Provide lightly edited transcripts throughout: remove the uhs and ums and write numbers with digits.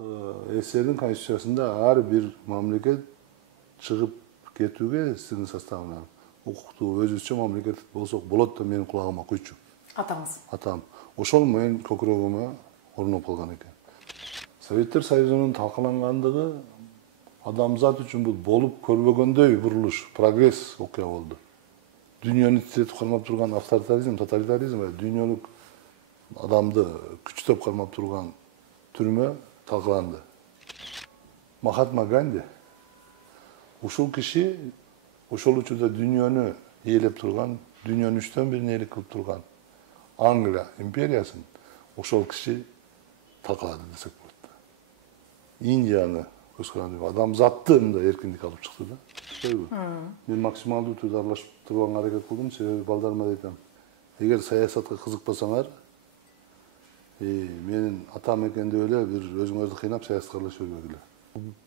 СССРдин конституциясында ар бир мамлекет чыгып кетүүгө сиздин составынан укуктуу өзүбүзчө мамлекет болсок болот деп менин кулагыма куйчу. Атаңыз. Атам. Ошол менин көкүрөгүмө орноп калган экен. Советтер Союзунун талкалангандыгы адамзат үчүн бул болуп көрбөгөндөй бурулуш, прогресс окуя болду. Дүйнөнү титретип кармап турган авторитаризм, тоталитаризм, дүйнөлүк адамды күчтөп кармап турган түрмө талкаланды. Махатма Ганди ушул киши ошол учурда дүйнөнү ээлеп турган, дүйнөнүн 3/4 ээлеп кылып турган Англия империясын ошол киши талкалады десек болот. Индияны адамзатты мындай эркиндик алып чыкты да. Мен максималдуу түрдө аралашып турганга аракет кылдым, себеби балдарыма да айтам. Эгер саясатка кызыкпасаңар, менин атам экен деп эле бир өзүңөрдү кыйнап саясатка аралаша бербегиле.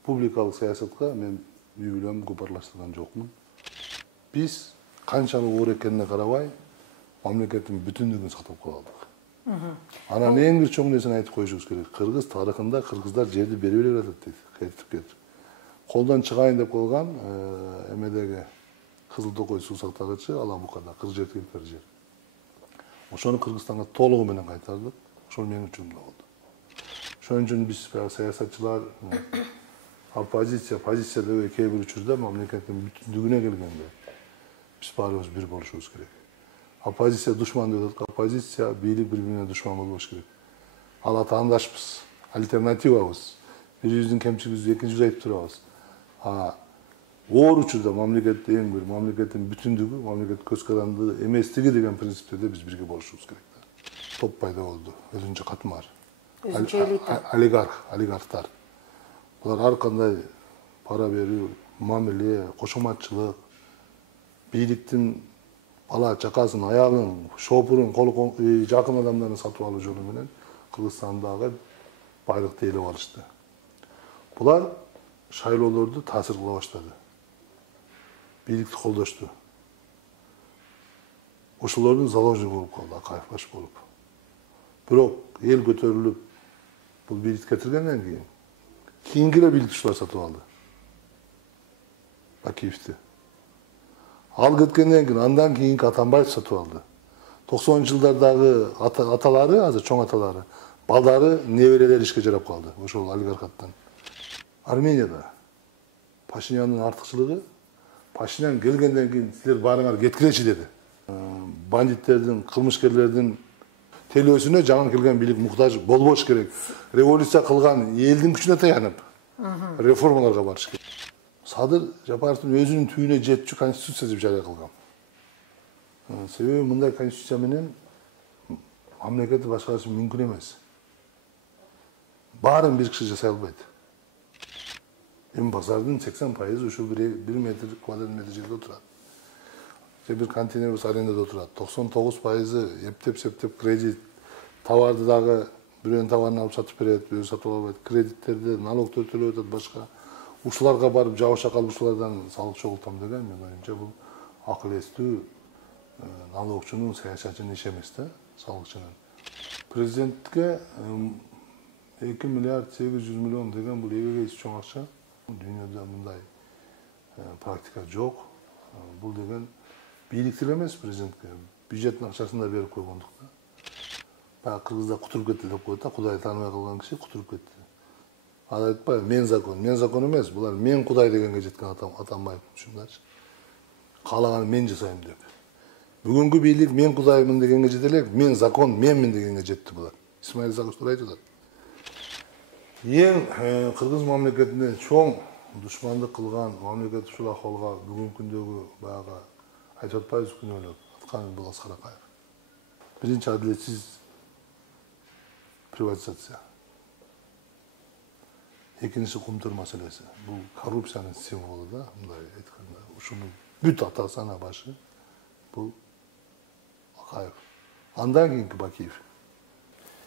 Публикалык саясатка мен үй бүлөмдү көп аралаштырган жокмун. Биз канчалык оор экенине карабай, мамлекеттин бүтүндүгүн сактап калдык. Анан эң бир чоң нерсени айтып коюшубуз керек. Кыргыз тарыхында кыргыздар жерди бере бере атат дейт. Кетип. Колдон чыгайын деп калган эмедеги Кызыл Токой суу сактагычы Алабукада 47 гектар жер. Ошону Кыргызстанга толугу менен кайтардык. Ошол менин учурумда болду. Ошон үчүн биз саясатчылар, позиция деп кээ бир учурда мамлекеттин бүтүндүгүнө келгенде биз баарыбыз бир болушубуз керек. Оппозиция душман деп атат, оппозиция бийлик бири-бирине душман болбош керек. Ал атаандашпыз, альтернативабыз. Бирибиздин кемчилигибизди экинчи жүз айтып турабыз. Оор учурда мамлекет эң бир мамлекеттин бүтүндүгү, мамлекет көз каранды эместиги деген принциптерде биз бирге болушубуз керек. Топ пайда болду, өзүнчө катмар. Өзүнчө элита. Олигархтар. Булар ар кандай пара берүү, мамиле, кошоматчылык, бийликтин бала чакасын, аялын, шопурун, жакын адамдарын сатып алуу жолу менен Кыргызстандагы байлыкты ээлеп алышты. Булар шайлоолорду таасир кыла баштады. Бийликти колдошту. Ошолордун заложниги болуп калды, Акаев баш болуп. Бирок эл көтөрүлүп бул бийликти кетиргенден кийинки эле бийликти ушулар сатып алды. Акиевти. Ал кеткенден кийин андан кийинки Атамбаев сатып алды. 90-жылдардагы аталары, азыр чоң аталары, балдары, неберелери ишке жарап калды ошол олигархаттан. Арменияда Пашиняндын артыкчылыгы, Пашинян келгенден кийин силер баарыңар кеткилечи деди. Бандиттердин, кылмышкерлердин телөөсүнө жаңы келген бийлик муктаж болбош керек. Революция кылган элдин күчүнө таянып, реформаларга барыш керек. Садыр Жапаровдун өзүнүн түйүнө жетчү конституция деп жарыя кылган. Себеби мындай конституция менен мамлекетти башкарыш мүмкүн эмес. Баарын бир киши жасай албайт. Эми базардын 80% ушул 1 метр квадрат метр жерде отурат. Же бир контейнер болсо арендада отурат. 99% эптеп кредит, товарды дагы бирөөнүн товарын алып сатып берет, бирөө сатып албайт. Кредиттерди, налогдорду төлөп атат башка. Ушуларга барып жабыша калып ушулардан салык чогултам деген мен оюмча бул акыл эстүү налогчунун, саясатчынын иши эмес да, салыкчынын. Президентке 2 миллиард 800 миллион деген бул эбегейсиз чоң акча. Дүйнөдө мындай практика жок. Бул деген бийликтил эмес президентке, бюджеттин акчасын да берип койгондук да. Баягы кыргызда кутуруп кетти деп коет да, Кудай тааныбай калган киши кутуруп кетти. Ал айтпайбы, мен закон эмес, булар мен Кудай дегенге жеткен Атамбаев ушундачы. Каалаган мен жасайм деп. Бүгүнкү бийлик мен Кудаймын дегенге жете элек, мен закон менмин дегенге жетти булар. Исмаил Сакыштар айтып атат. Эң кыргыз мамлекетине чоң душмандык кылган мамлекет ушул акыбалга бүгүнкү күндөгү баягы айтып атпайбыз күнөөлөп аткан бул Аскар Акаев. Биринчи адилетсиз приватизация. Экинчиси кумтөр маселеси. Бул коррупциянын символу да, мындай айтканда. Ушунун бүт атасы ана башы бул Акаев. Андан кийинки Бакиев.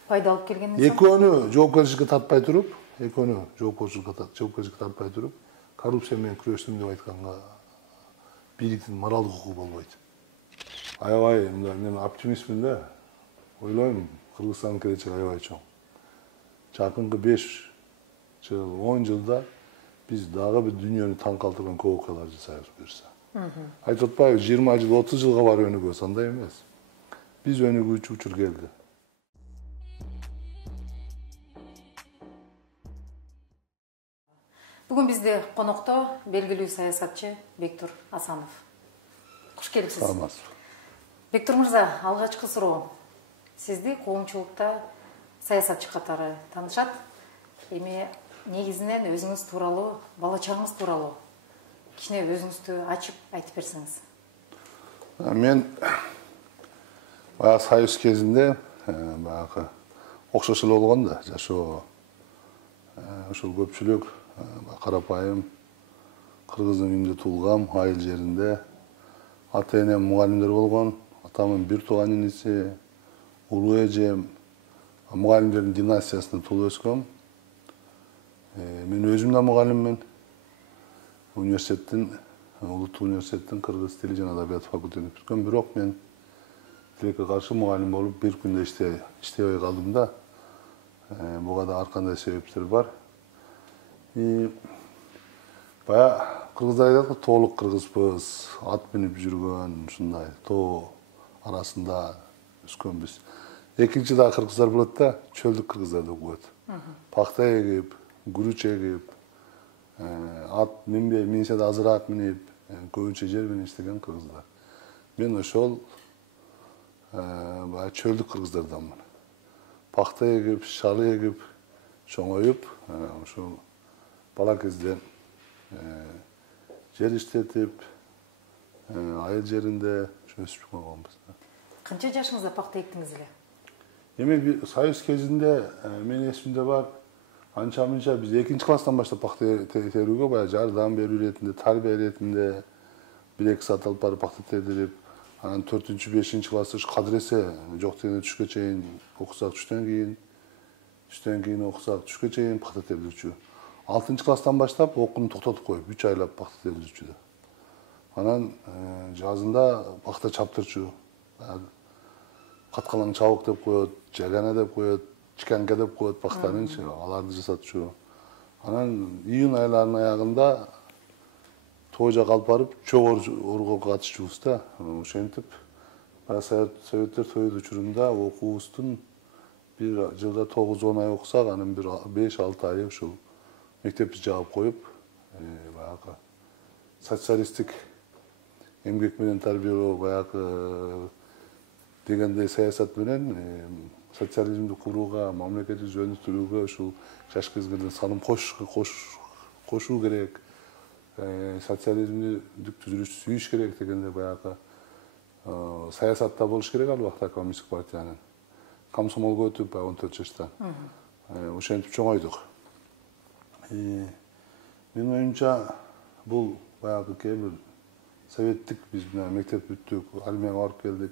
Пайда алып келген инсан. Экөөнү жоопкерчиликке тартпай туруп, коррупция менен күрөштүм деп айтканга бийликтин моралдык укугу болбойт. Аябай мен оптимистмин да. Ойлойм, Кыргызстандын келечеги аябай чоң. Жакынкы жыл, 10 жылда biz дагы bir дүйнөнү таң калтырган көп окуялар жасайбыз буюрса. Айтып атпайбы 20 жыл, 30 жылга барып өнүгөбүз, андай эмес. Биз өнүгүүчү учур келди. Бүгүн бизде конокто белгилүү саясатчы Бектур Асанов. Куш келипсиз. Саламатсыз. Бектур мырза, алгачкы суроо. Сизди коомчулукта саясатчы катары таанышат. Эми негизинен өзүңүз тууралуу, бала чагыңыз тууралуу кичине өзүңүздү ачып айтып берсеңиз. Мен баягы союз кезинде баягы окшош эле болгон да жашоо. Ошол көпчүлүк карапайым кыргыздын үйүндө туулгам, айыл жеринде. Ата-энем мугалимдер болгон, атамын бир тууган иниси, улуу эжем мугалимдердин династиясында туулуп өскөм. Мен өзүм да мугалиммин. Университеттин, Улуттук университеттин кыргыз тили жана адабият факультетин бүткөм, бирок мен тилекке каршы мугалим болуп бир күндө иштебей калдым да. Буга да ар кандай себептер бар. Баягы кыргыздар айтат го, тоолук кыргызбыз, ат минип жүргөн, ушундай тоо арасында өскөнбүз. Экинчи да кыргыздар болот да, чөлдүк кыргыздар деп коет. Пакта эгип, күрүч эгип, ат минбей, минсе да азыраак минип, көбүнчө жер менен иштеген кыргыздар. Мен ошол баягы чөлдүк кыргыздарданмын. Пакта эгип, шалы эгип, чоңоюп, ошол бала кезден жер иштетип, айыл жеринде өсүп чыкканбыз. Канча жашыңызда пакта эктиңиз эле? Эми союз кезинде мен эсимде бар, анча-мынча биз 2 класстан баштап пакта терүүгө, баягы жардам берүү иретинде, тарбия иретинде 1-2 саат алып барып пакта тердирип, анан 4-5 класста кадыресе жок дегенде түшкө чейин окусак, түштөн кийин окусак, түшкө чейин пакта тердирчү. 6 класстан баштап окууну токтотуп коюп, 3 айлап пакта тердирчү да. Анан жазында пакта чаптырчу. Каткалаң чабык деп коет, жагана деп коет, чиканка деп коет пактанынчы, аларды жасатчу. Анан июнь айларынын аягында тоо жак алып барып, чогор орго катышчубуз да. Ошентип, советтер тоюд учурунда окуубуздун бир жылда 9-10 ай окусак, анан бир 5-6 ай ушул мектепти жаап коюп, баягы социалисттик эмгек менен тарбиялоо, баягы дегендей саясат менен социализмди курууга, мамлекетти жөндөтүрүүгө ушул жаш кезинде салым кошуу керек, социализмди түзүлүш керек дегенде баягы саясатта болуш керек ал убакта коммунисттик партиянын. Комсомолго өтүп 14 жаштан. Ошентип чоңойдук. Менин оюмча бул баягы кээ бир советтик биз менен мектеп бүттүк, армияга барып келдик.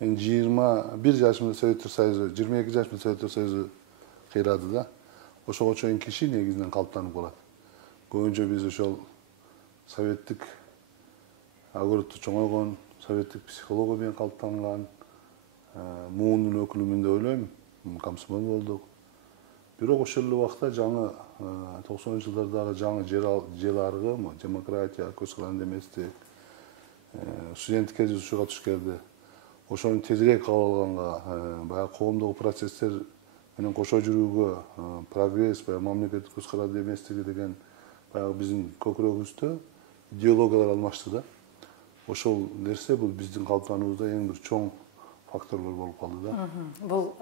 Мен 21 жашымда Советтер Союзу, 22 жашымда Советтер Союзу кыйрады да. Ошого чейин киши негизинен калыптанып калат. Көбүнчө биз ошол советтик огороддо чоңойгон, советтик психология менен калыптанган, муундун өкүлүмүн деп ойлойм, комсомол болдук. Бирок ошол эле убакта жаңы 90-жылдардагы жаңы жер аргы, демократия, көз каранды эместик, студенттик кездесүүгө туш келди. Ошону тезирээк кабыл алганга, баягы коомдогу процесстер менен кошо жүрүүгө, прогресс, баягы мамлекеттик көз каранды эместиги деген баягы биздин көкүрөгүбүздө идеологиялар алмашты да. Ошол нерсе бул биздин калыптануубузда эң бир чоң факторлор болуп калды да. Бул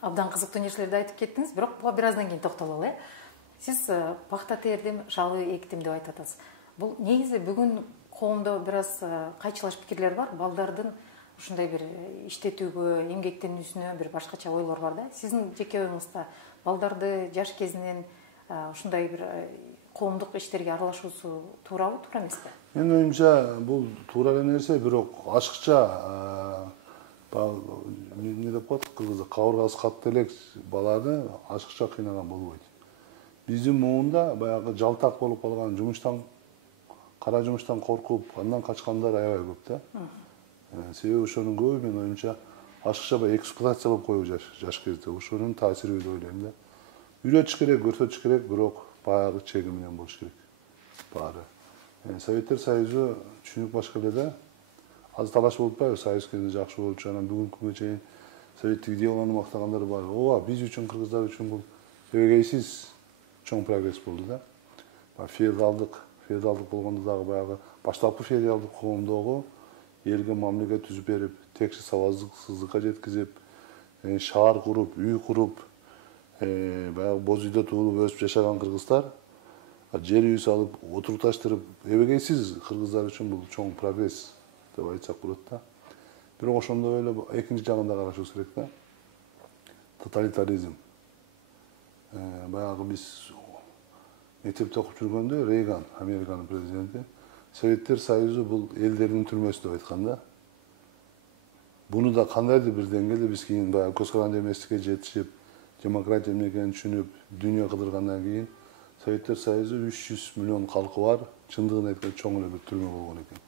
абдан кызыктуу нерселерди айтып кеттиңиз, бирок буга бир аздан кийин токтололу, Сиз пакта тердим, шалы эктим деп айтып атасыз. Бул негизи бүгүн коомдо бир аз кайчылаш пикирлер бар. Балдардын ушундай бир иштетүүгө, эмгектенүүсүнө бир башкача ойлор бар да. Сиздин жеке оюңузда балдарды жаш кезинен ушундай бир коомдук иштерге аралашуусу туурабы, туура эмеспи? Менин оюмча бул туура эле нерсе, бирок ашыкча эмне деп коет кыргызда, кабыргасы катты элек баланы ашыкча кыйнаган болбойт. Биздин муунда баягы жалтак болуп калган, кара жумуштан коркуп, андан качкандар аябай көп да. Себеби ошонун көбү менин оюмча ашыкча эксплуатациялап коюу жаш кезде, ошонун таасири деп ойлойм да. үйрөтүш керек, көрсөтүш керек, бирок баягы чеги менен болуш керек баары. Советтер Союзу түшүнүк башка эле да. Азыр талаш болуп атпайбы, Союз кезинде жакшы болчу, анан бүгүнкү күнгө чейин советтик идеяларды мактагандар бар. Ооба, биз үчүн, кыргыздар үчүн бул эбегейсиз чоң прогресс болду да. Феодалдык болгондо дагы баягы баштапкы феодалдык коомдогу элге мамлекет түзүп берип, текши сабатсыздыкка жеткизип, шаар куруп, үй куруп, баягы боз үйдө туулуп өсүп жашаган кыргыздар жер үй салып, отурукташтырып, эбегейсиз кыргыздар үчүн бул чоң прогресс деп айтсак болот да. Бирок ошондой эле экинчи жагын да карашыбыз керек да. Тоталитаризм. Баягы биз мектепте окуп жүргөндө Рейган, Американын президенти, Советтер Союзу бул элдердин түрмөсү деп айткан да. Буну да кандайдыр бир деңгээлде биз кийин баягы көз каранды эместикке жетишип, демократия эмне экенин түшүнүп, дүйнө кыдыргандан кийин Советтер Союзу 300 миллион калкы бар, чындыгын айтканда чоң эле бир түрмө болгон экен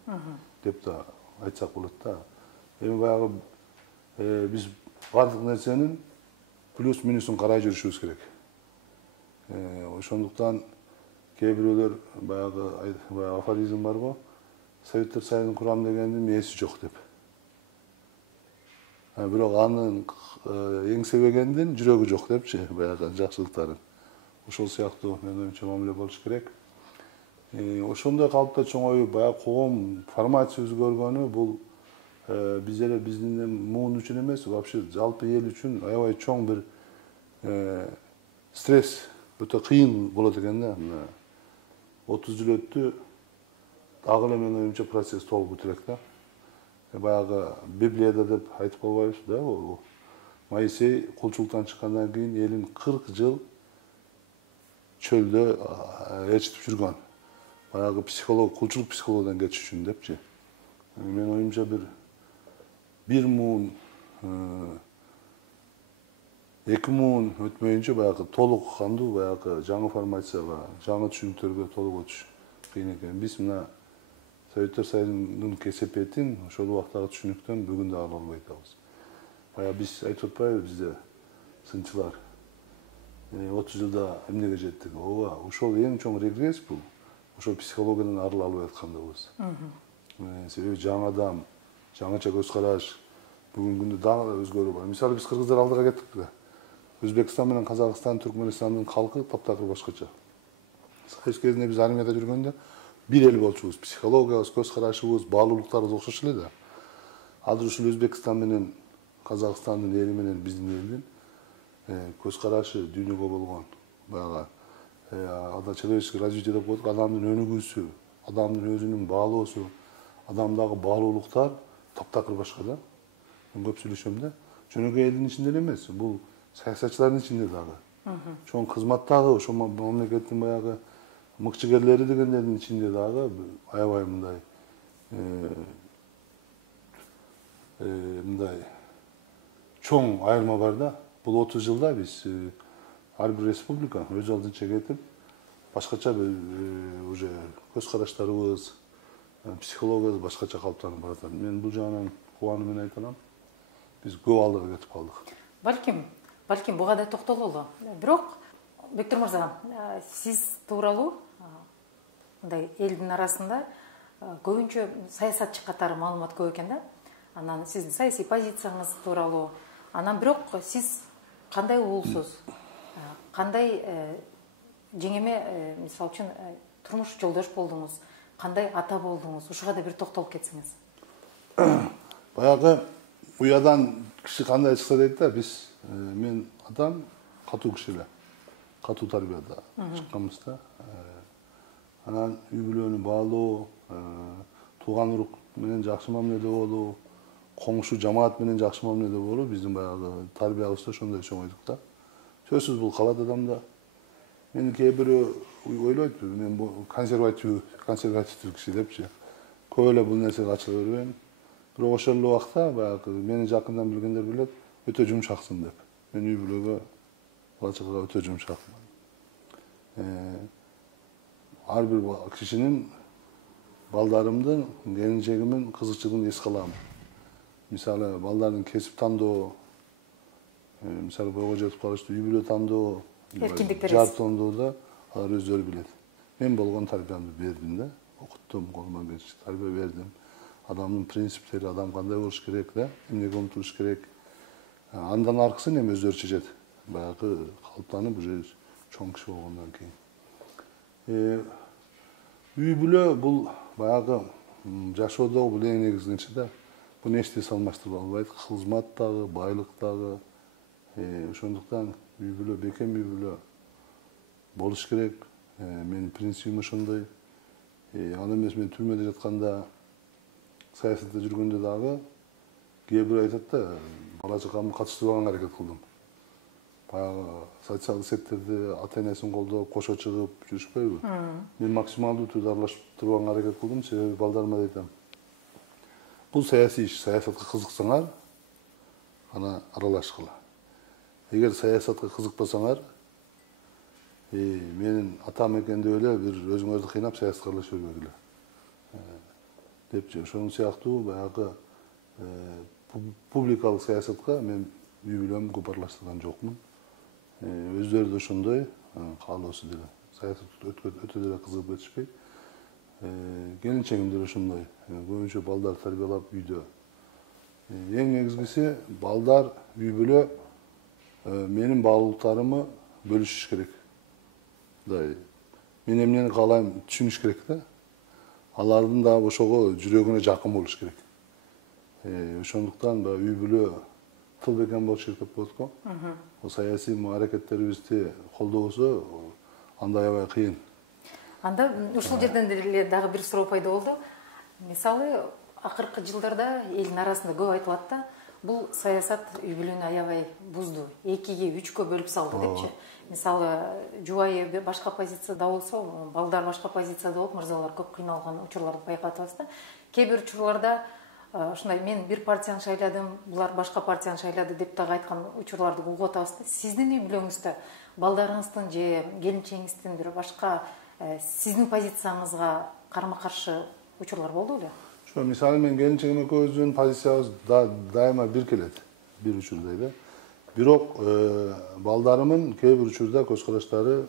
деп да айтсак болот да. Эми баягы биз бардык нерсенин плюс минусун карай жүрүшүбүз керек. Ошондуктан кээ бирөөлөр баягы афоризм бар го, Советтер Союзун курам дегендин мээси жок деп. Бирок анын эңсебегендин жүрөгү жок депчи, баягы жакшылыктарын. Ошол сыяктуу менин оюмча мамиле болуш керек. Ошондой калыпта чоңоюп, баягы коом формация өзгөргөнү бул биз эле биздин муун үчүн эмес, вообще жалпы эл үчүн аябай чоң бир стресс, өтө кыйын болот экен да. 30 жыл өттү, дагы эле менин оюмча процесс толук бүтө элек да. Баягы Библияда деп айтып калбайбыз да, Моисей кулчулуктан чыккандан кийин элин 40 жыл чөлдө ээрчитип жүргөн. Баягы кулчулук психологиядан кетиш үчүн депчи. Менин оюмча бир муун, 2 муун өтмөйүнчө баягы толук кандуу баягы жаңы формацияга, жаңы түшүнүктөргө толук өтүш кыйын экен. Биз мына Советтер Союзунун кесепетин ошол убактагы түшүнүктөн бүгүн да ала албай атабыз. Баягы биз айтып атпайбы бизде сынчылар 30 жылда эмнеге жеттик? Ооба, ошол эң чоң регресс бул. Ошол психологиядан арыла албай аткандыгыбыз. Себеби жаңы адам, жаңыча көз караш бүгүнкү күндө дагы өзгөрүп бар. Мисалы биз кыргыздар алдыга кеттик да. Өзбекстан менен Казакстан, Түркмөнстандын калкы таптакыр башкача. Союз кезинде биз армияда жүргөндө бир эл болчубуз, психологиябыз, көз карашыбыз, баалуулуктарыбыз окшош эле да. Азыр ушул Өзбекстан менен Казакстандын эли менен биздин элдин көз карашы дүйнөгө болгон баягы человеческий развитие деп коет, адамдын өнүгүүсү, адамдын өзүнүн баалоосу, адамдагы баалуулуктар таптакыр башка да. Мен көп сүйлөшөм да. Жөнөкөй элдин ичинде эле эмес, бул саясатчылардын ичинде дагы. Чоң кызматтагы ошол мамлекеттин баягы мыкчыгерлери дегендердин ичинде дагы аябай мындай чоң айырма бар да. Бул 30 жылда биз ар бир республика өз алдынча кетип, башкача уже көз караштарыбыз, психологиябыз башкача калыптанып баратат. Мен бул жагынан кубануу менен айта алам. Биз көп алдыга кетип калдык. Балким буга да токтололу. Бирок Бектур мырза, сиз тууралуу мындай элдин арасында көбүнчө саясатчы катары маалымат көп экен да. Анан сиздин саясий позицияңыз тууралуу. Анан бирок сиз кандай уулсуз, кандай жеңеме мисалы үчүн турмуш жолдош болдуңуз, кандай ата болдуңуз, ушуга да бир токтолуп кетсеңиз. Баягы уядан киши кандай чыкса дейт да, биз мен атам катуу киши эле. Катуу тарбияда чыкканбыз да. Анан үй бүлөнү баалоо, тууган урук менен жакшы мамиледе болуу, коңшу жамаат менен жакшы мамиледе болуу биздин баягы тарбиябызда ошондой чоңойдук да. Сөзсүз бул калат адамда. Мени кээ бирөө ойлойт, мен консервативдүү киши депчи. Көп эле бул нерсеге ачыла бербейм. Бирок ошол эле убакта баягы мени жакындан билгендер билет, өтө жумшаксың деп. Мен үй бүлөгө, бала-чагага өтө жумшакмын. Ар бир кишинин, балдарымдын, келинчегимин кызыкчылыгын эске алам. Мисалы, балдардын кесип тандоо, мисалы бойго жетип калышты үй бүлө тандоо, эркиндик бересиз. жар томдууда алар өздөрү билет. Мен болгон тарбиямды бердим да, окуттум, колуман келиши тарбия бердим. Адамдын принциптери, адам кандай болуш керек да, эмнеге умтулуш керек. Андан аркысын эми өздөрү чечет. Баягы калыптанып уже чоң киши болгондон кийин. Үй бүлө бул баягы жашоодогу бул эң негизгинчи да. Буну эч нерсе алмаштырып албайт. Кызмат дагы, байлык дагы. Ошондуктан үй бүлө, бекем үй бүлө болуш керек. Менин принцибим ошондой. Аны эмес мен түрмөдө жатканда, саясатта жүргөндө дагы кээ бир айтат да, бала чакамды катыштырбаганга аракет кылдым. Баягы социалдык сеттерде ата энесин колдоп, кошо чыгып жүрүшпөйбү? Мен максималдуу түрдө аралашып аракет кылдым, себеби балдарыма да айтам. Бул саясий иш, саясатка кызыксаңар, ана аралашкыла. Эгер саясатка кызыкпасаңар, менин атам экендеп эле бир өзүңөрдү кыйнап саясатка аралаша бербегиле. Депчи, ошол сыяктуу баягы публикалык саясатка мен үй бүлөмдү көп аралаштырган жокмун. Өздөрү да ошондой, каалоосу деле. Саясатка өтө деле кызыгып кетишпейт. Келинчегим деле ошондой. Көбүнчө балдар тарбиялап үйдө. Эң негизгиси балдар үй бүлө менин баалуулуктарымы бөлүшүш керек. Мен эмнени каалайм түшүнүш керек да. Алардын да ошого жүрөгүнө жакын болуш керек. Ошондуктан үй бүлө тыл бекем болуш керек деп коет го. Саясий аракеттерибизди колдобосо анда аябай кыйын. Анда ушул жерден деле дагы бир суроо пайда болду. Мисалы, акыркы жылдарда элдин арасында көп айтылат да, бул саясат үй бүлөнү аябай бузду, 2-ге 3-кө бөлүп салды депчи. Мисалы, жубайы башка позицияда болсо, балдар башка позицияда болуп, мырзалар көп кыйналган учурларды байкап атабыз да. Кээ бир учурларда ушундай мен бир партияны шайладым, булар башка партияны шайлады деп дагы айткан учурларды угуп атабыз да. Сиздин үй бүлөңүздө балдарыңыздын же келинчегиңиздин бир башка сиздин позицияңызга карама-каршы учурлар болду беле? Мисалы, мен келинчегим экөөбүздүн позициябыз дайыма бир келет, бир учурдай да. Бирок балдарымын кээ бир учурда көз караштары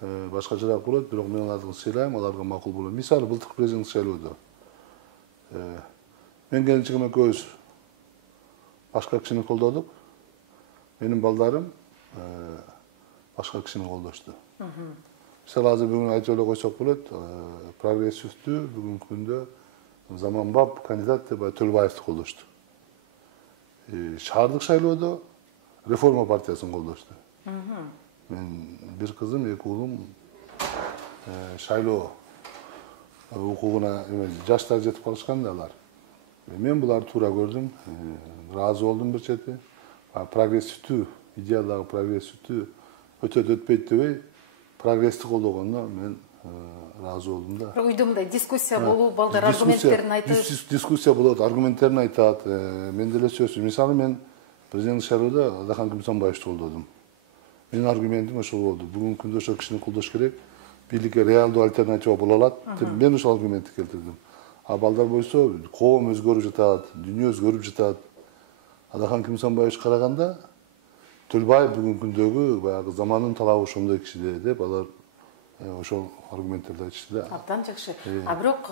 башкачараак болот, бирок мен аларды сыйлайм, аларга макул болот. Мисалы, былтыркы президенттик шайлоодо мен келинчегим экөөбүз башка кишини колдодук, менин балдарым башка кишини колдошту. Мисалы, азыр бүгүн айтып эле койсок болот, прогрессивдүү бүгүнкү күндө заманбап кандидат деп Төлөбаевди колдошту. Шаардык шайлоодо реформа партиясын колдошту. Мен бир кызым, 2 уулум шайлоо укугуна жаштары жетип калышкан да алар. Мен буларды туура көрдүм, ыраазы болдум бир чети. Прогрессивдүү, идеялдагы прогрессивдүү өтөт өтпөйт дебей, прогрессти колдогондо мен ыраазы болдум да. Үйдө мындай дискуссия болуп, балдар аргументтерин айтып, дискуссия болот, аргументтерин айтат. Мен деле сөзсүз. Мисалы, мен президенттик шайлоодо Алдахан Кимсанбаевди колдодум. Менин аргументим ошол болду. Бүгүнкү күндө ошол кишини колдош керек. Бийликке реалдуу альтернатива боло алат. Мен ошол аргументти келтирдим. А балдар болсо, коом өзгөрүп жатат, дүйнө өзгөрүп жатат. Алдахан Кимсанбаевичке караганда Төлөбаев бүгүнкү күндөгү баягы замандын талабы ошондой киши деп алар ошол аргументтерди айтышты да. Абдан жакшы. А бирок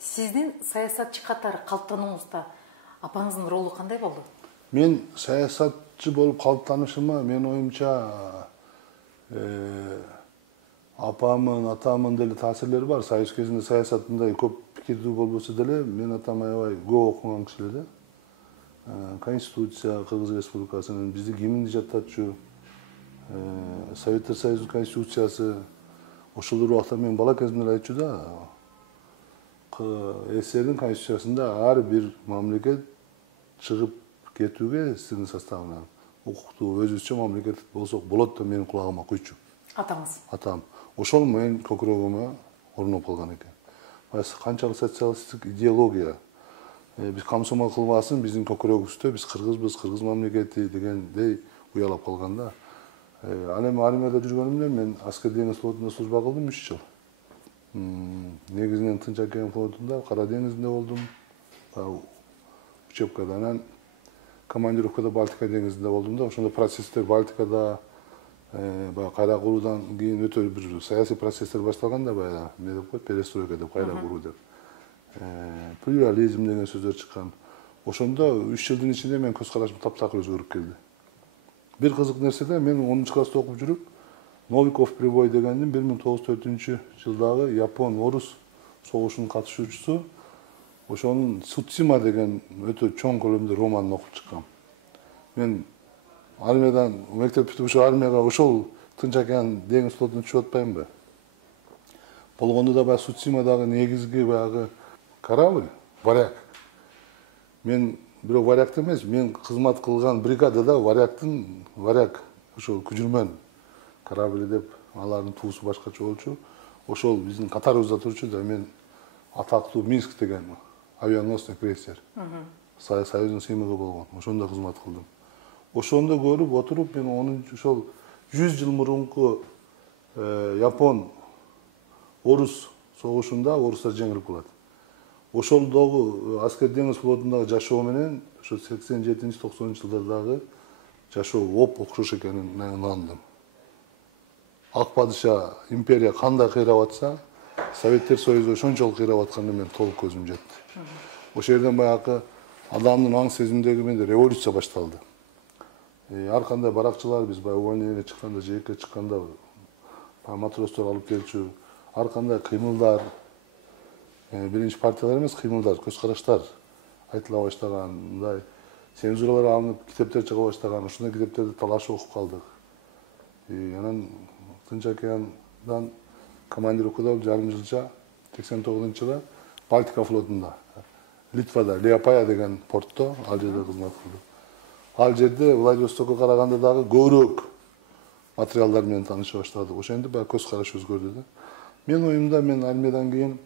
сиздин саясатчы катары калыптанууңузда апаңыздын ролу кандай болду? Мен саясатчы болуп калыптанышыма менин оюмча апамын, атамын деле таасирлери бар. Союз кезинде саясатында көп пикирдүү болбосо деле, мен атам аябай көп окуган кишилер да. Конституция, Кыргыз Республикасынын бизди гимнди жаттатчу, Советтер Союзунун конституциясы, ошол убакта мен бала кезимде айтчу да, СССРдин конституциясында ар бир мамлекет чыгып кетүүгө сиздин составынан укуктуу өзүбүзчө мамлекет болсок болот деп менин кулагыма куйчу. Атаңыз? Атам. Ошол менин көкүрөгүмө орноп калган экен. Канчалык социалисттик идеология биз комсомол кылбасын, биздин көкүрөгүбүздө биз кыргызбыз, кыргыз мамлекети дегендей уялап калган да. Ал эми армияда жүргөнүмдө мен Аскер деңиз флотунда служба кылдым 3 жыл. Негизинен Тынч океан флотунда, Кара деңизинде болдум. Учебкада анан командировкада Балтика деңизинде болдум да, ошондо процесстер Балтикада баягы кайра куруудан кийин өтө бир саясий процесстер башталган да, баягы эмне деп коет, перестройка деп, кайра куруу деп. Плюрализм деген сөздөр чыккан. Ошондо 3 жылдын ичинде менин көз карашым таптакыр өзгөрүп келди. Бир кызык нерсе да, мен 10 класста окуп жүрүп, Новиков Прибой дегендин 1904-жылдагы Япон-Орус согушунун катышуучусу, ошонун Цусима деген өтө чоң көлөмдө романын окуп чыккам. Мен армиядан, мектеп бүтүп ошо армияга ошол Тынч океан деңиз флотуна түшүп атпаймынбы? Болгондо да баягы Цусимадагы негизги баягы корабль «Варяг». Мен бирок «Варягт» эмес, мен кызмат кылган бригадада «Варяг» ошол күжүрмөн корабль деп, алардын туусу башкача болчу. Ошол биздин катарыбызда турчу да, мен атактуу Минск деген авианосный крейсер. Союздун сыймыгы болгон. Ошондо кызмат кылдым. Ошондо көрүп отуруп, мен ошол 100 жыл мурунку Япон-Орус согушунда орустар жеңилип калат. Ошолдогу аскер деңиз флотундагы жашоо менен ошо 87-90-жылдардагы жашоо окшош экенин андым. Ак падыша империя кандай кыйрап атса, Советтер Союзу ошончолук кыйрап атканына мен толук көзүм жетти. Ошол жерден баягы адамдын аң сезимдеги менде революция башталды. Ар кандай баракчылар, биз баягы увольнениеге чыкканда, жээкке чыкканда матростор алып келчү, ар кандай кыймылдар, биринчи партиялар эмес, кыймылдар, көз караштар айтыла баштаган, мындай цензуралар алынып, китептер чыга баштаган. Ошондой китептерди талашып окуп калдык. Анан Тынч океандан командировкада жарым жылча 89-жылы Балтика флотунда, Литвада, Лиопая деген портто, ал жерде кызмат кылдым. Ал жерде Владивостокко караганда дагы көбүрөөк материалдар менен тааныша баштадык. Ошентип баягы көз караш өзгөрдү да. Мен оюмда, мен армиядан кийин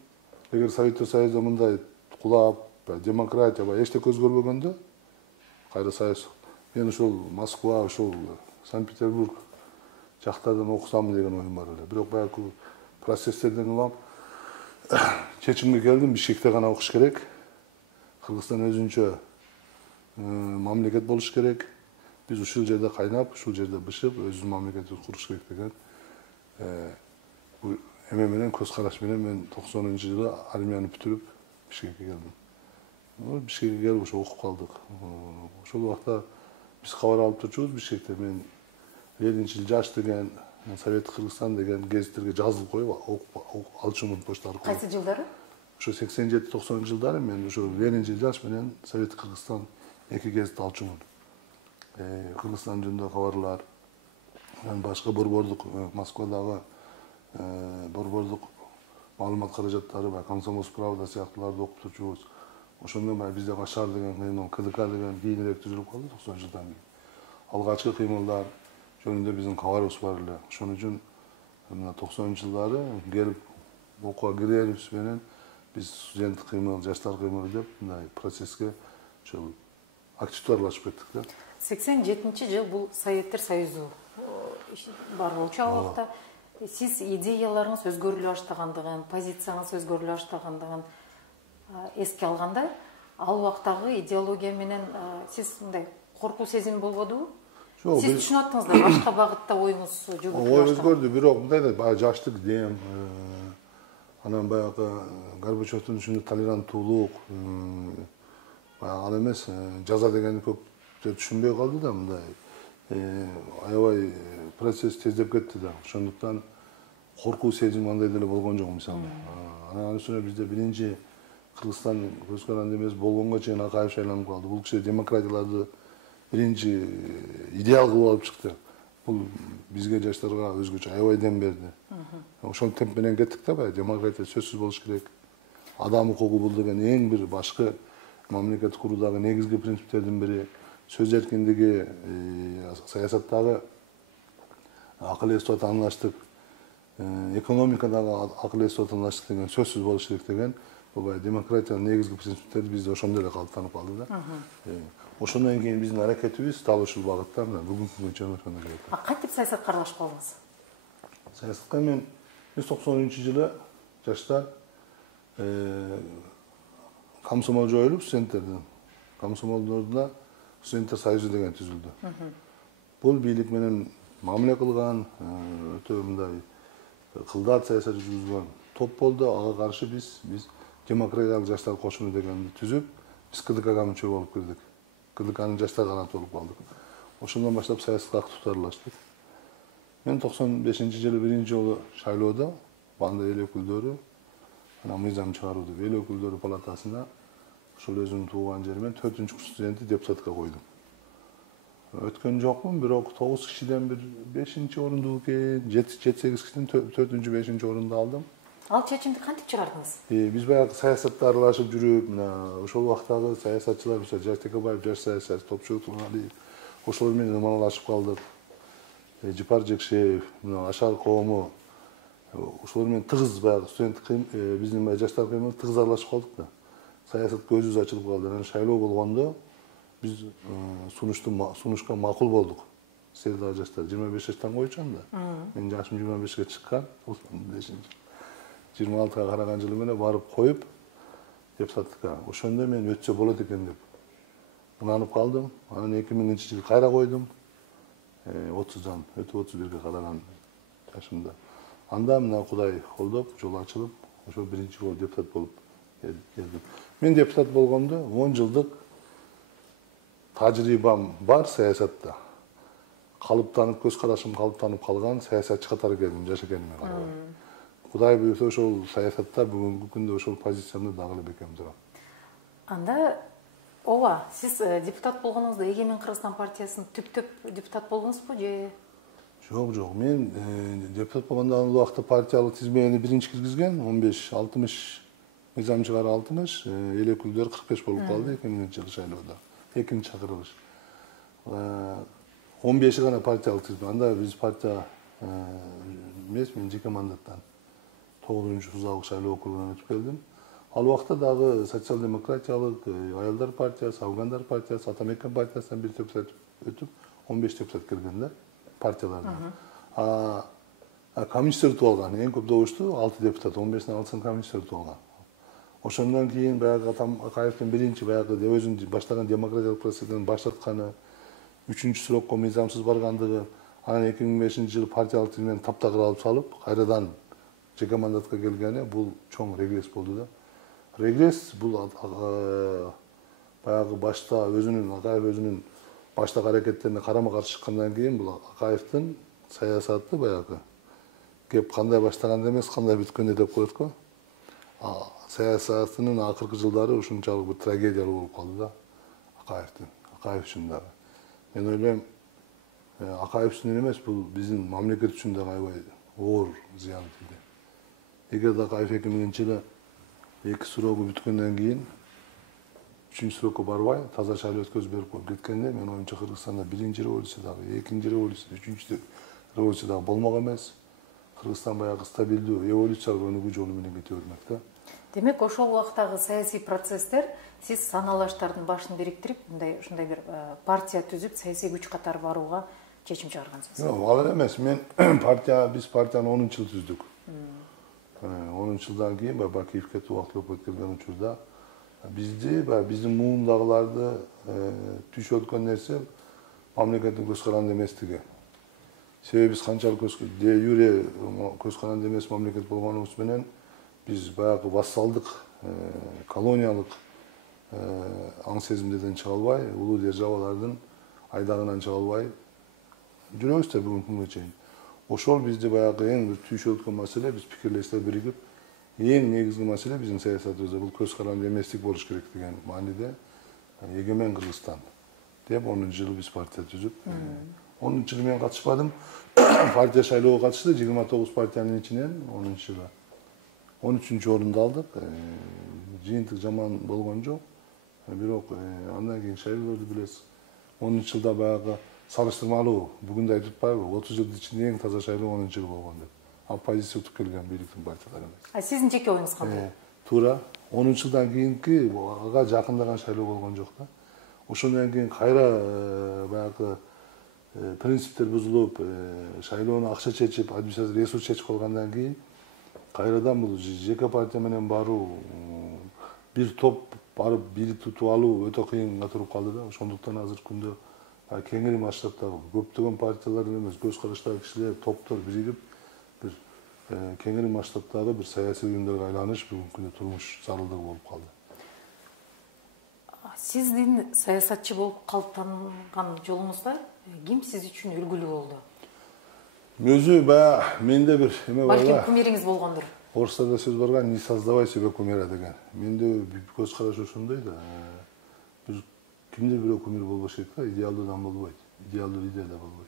эгер Советтер Союзу мындай кулап, демократия, эчтеке өзгөрбөгөндө, кайра союз, мен ошол Москва, ошол Санкт-Петербург жактардан окусам деген оюм бар эле. Бирок баягы процесстерден улам чечимге келдим, Бишкекте гана окуш керек. Кыргызстан өзүнчө мамлекет болуш керек. Биз ушул жерде кайнап, ушул жерде бышып, өзүбүздүн мамлекетибизди куруш керек деген эме менен, көз караш менен мен 90-жылы армияны бүтүрүп Бишкекке келдим. Бишкекке келип ошо окуп калдык. Ошол убакта биз кабар алып турчубуз Бишкекте. Мен Ленинчил жаш деген, Советтик Кыргызстан деген гезиттерге жазылып коюп окуп алчумун почта аркылуу. Кайсы жылдары? Ошо 87-90 жылдары мен ошо Ленинчил жаш менен Советтик Кыргызстан эки гезит алчумун. Кыргызстан жөнүндө кабарлар, башка борбордук Москвадагы борбордук маалымат каражаттары, Комсомольская правда сыяктууларды окуп турчубуз. Ошондон баягы бизде Кашар деген, КДК деген кийинирээк түзүлүп калды 90 жылдан кийин. Алгачкы кыймылдар жөнүндө биздин кабарыбыз бар эле. Ошон үчүн мына 90-жылдары келип окууга кирерибиз менен биз студенттик кыймыл, жаштар кыймылы деп мындай процесске ошол активдүү аралашып кеттик да. 87-жыл бул Советтер Союзу бар болчу ал убакта. Сиз идеяларыңыз өзгөрүлө баштагандыгын, позицияңыз өзгөрүлө баштагандыгын эске алганда, ал убактагы идеология менен сиз мындай коркуу сезим болбодубу? Сиз түшүнүп аттыңыз да, башка багытта оюңуз жүгүрүп баштаган. Ой өзгөрдү, бирок мындай да баягы жаштык дем, анан баягы Горбачевдун ушундай толеранттуулук, ал эмес, жаза дегенди көптөр түшүнбөй калды да, мындай аябай процесс тездеп кетти да. Ошондуктан коркуу сезим андай деле болгон жок мисалы. Анан үстүнө бизде биринчи Кыргызстан көз каранды эмес болгонго чейин Акаев шайланып калды. Бул киши демократияларды биринчи идеал кылып алып чыкты. Бул бизге жаштарга өзгөчө аябай дем берди. Ошол темп менен кеттик да, баягы демократия сөзсүз болуш керек. Адам укугу бул деген эң бир башкы мамлекет куруудагы негизги принциптердин бири. Сөз эркиндиги, саясаттагы акыл эстөө тандаштык, экономикадагы акыл эстөө тандаштык деген сөзсүз болуш керек деген бул баягы демократиянын негизги принциптери бизде ошондо эле калыптанып калды да. Ошондон кийин биздин аракетибиз дал ушул багытта бүгүнкү күнгө чейин ошондо келет. Кантип саясатка аралашып калдыңыз? Саясатка мен 1990-жылы жаштар комсомол жоюлуп, студенттердин комсомолдордо Студенттер союзу деген түзүлдү. Бул бийлик менен мамиле кылган, өтө мындай кылдаат саясат жүргүзгөн топ болду. Ага каршы биз демократиялык жаштар кошуну дегенди түзүп, биз КДКга мүчө болуп кирдик. КДКнын жаштар канаты болуп калдык. Ошондон баштап саясатка активдүү аралаштык. Мен 95-жылы биринчи жолу шайлоодо банда эл өкүлдөрү анан мыйзам чыгарууду эл өкүлдөрү палатасына ошол өзүмдүн тууган жеримен 4-курс студенти депутатка койдум. Өткөн жокмун, бирок 9 кишиден бир 5-орунду экен, 7-8 кишиден 4-5 орунду алдым. Ал чечимди кантип чыгардыңыз? Биз баягы саясатта аралашып жүрүп, мына ошол убактагы саясатчылар, Жаш Текебаев, Жаш саясатчы, Топчубек Тургалиев, ошолор менен ымалашып калдык. Жипар Жекшеев, мына Ашар коому, ошолор менен тыгыз баягы студенттик биздин жаштар кыймыл тыгыз аралашып калдык да. Саясат көзүбүз ачылып калды. Анан шайлоо болгондо биз сунушка макул болдук. Силер дагы жаштар 25 жаштан койчун да. Менин жашым 25ке чыккан. 26га караган жылы менен барып коюп депутаттыкка. Ошондо мен өтсө болот экен деп ынанып калдым. Анан 2000-жылы кайра койдум. 30дан өтүп 31ге караган жашымда. Анда мына Кудай колдоп, жол ачылып, ошо биринчи жолу депутат болуп келдим. Мен депутат болгондо 10 жылдык тажрыйбам бар саясатта. Калыптанып, көз карашым калыптанып калган саясатчы катары келдим, жашакениме карабай. Кудай буйрса ошол саясатта бүгүнкү күндө ошол позициямды дагы эле бекем турам. Анда ооба, сиз депутат болгонуңузда Эгемен Кыргызстан партиясынын түптөп депутат болдуңузбу же? Жок. Мен депутат болгондо ал убакта партиялык тизмени биринчи киргизген, 15-60 мыйзам чыгары 60, эл өкүлдөрү 45 болуп калды 2000-жылы шайлоодо. Экинчи чакырылыш. 15 гана партиялык тизме. Анда биз партия эмес, мен жеке мандаттан 9-сузагы шайлоо округунан өтүп келдим. Ал убакта дагы социал-демократиялык, аялдар партиясы, Афгандар партиясы, Атамекен партиясынан бир депутат өтүп, 15 депутат кирген да партиялардан. Коммунисттер утуп алган. Эң көп добушту 6 депутат, 15-тен 6-сын коммунисттер утуп алган. Ошондон кийин баягы Акаевдин биринчи баягы өзүн баштаган демократиялык процесстен баштатканы, 3-чү срокко мыйзамсыз баргандыгы, анан 2005-жылы партиялык тизмени таптакыр алып салып, кайрадан жеке мандатка келгени бул чоң регресс болду да. Регресс бул баягы башта Акаев өзүнүн баштагы аракеттерине карама-каршы чыккандан кийин бул Акаевдин саясаты баягы кеп кандай баштаганда эмес, кандай бүткөндө деп коет го. Саясатынын акыркы жылдары ушунчалык бир трагедиялуу болуп калды да Акаев үчүн дагы. Мен ойлойм, Акаев үчүн эмес, бул биздин мамлекет үчүн дагы аябай оор зыян тийди. Эгер Акаев 2000-жылы 2 срогу бүткөндөн кийин 3-чү срокко барбай, таза шайлоо өткөзүп берип коюп кеткенде, мен оюмча Кыргызстанда 1-чи революция дагы, 2-чи революция, 3-чү революция дагы болмок эмес. Кыргызстан баягы стабилдүү эволюциялык өнүгүү жолу менен кете бермек да. Демек, ошол убактагы саясий процесстер сиз саналаштардын башын бириктирип, ушундай бир партия түзүп, саясий күч катары барууга чечим чыгаргансыз. Жок, ал эмес. Мен биз партияны 10-жыл түздүк. 10 жылдан кийин Бакиев кетип убактылуу өтүп келген учурда биздин муундагыларды түйшөлткөн нерсе мамлекеттин көз каранды эместиги. Себеби биз канчалык де юре көз каранды эмес мамлекет болгонубуз менен биз баягы вассалдык, колониялык аң сезимдерден чыга албай, улуу державалардын айдагынан чыга албай жүрөбүз да бүгүнкү күнгө чейин. Ошол бизди баягы эң бир түйшөлткөн маселе, биз пикирлестер биригип, эң негизги маселе биздин саясатыбызда бул көз каранды эместик болуш керек деген мааниде Эгемен Кыргызстан деп 10-жылы биз партия түзүп, 10-жылы мен катышпадым. Партия шайлоого катышты, 29 партиянын ичинен 10-жылы 13-орунду алдык. Жыйынтык жаман болгон жок. Бирок андан кийин шайлоолорду билесиз. 10-жылда баягы салыштырмалуу, бүгүндө айтып атпайбы, 30 жыл ичинде эң таза шайлоо 10-жыл болгон деп. Оппозиция утуп келген бийликтин партиялары эмес. Сиздин жеке оюңуз кандай? Туура. 10 жылдан кийинки ага жакындаган шайлоо болгон жок да. Ошондон кийин кайра баягы принциптер бузулуп, шайлоону акча чечип, администрация ресурс чечип калгандан кийин кайрадан бул жеке партия менен баруу, бир топ барып бийлик тутуп алуу өтө кыйынга туруп калды да. Ошондуктан азыркы күндө кеңири масштабтагы көптөгөн партиялар эмес, көз караштагы кишилер, топтор биригип бир кеңири масштабтагы бир саясий уюмдарга айланыш бүгүнкү күндө турмуш зарылдыгы болуп калды. Сиздин саясатчы болуп калыптанган жолуңузда ким сиз үчүн үлгүлүү болду? Өзү баягы менде бир эме бар Балким да. кумириңиз болгондур. Орустарда сөз бар го, не создавай себе кумира деген. Менде көз караш ошондой да. Бир кимдир бирөө кумир болбош керек да, идеалдуу адам болбойт. Идеалдуу лидер да болбойт.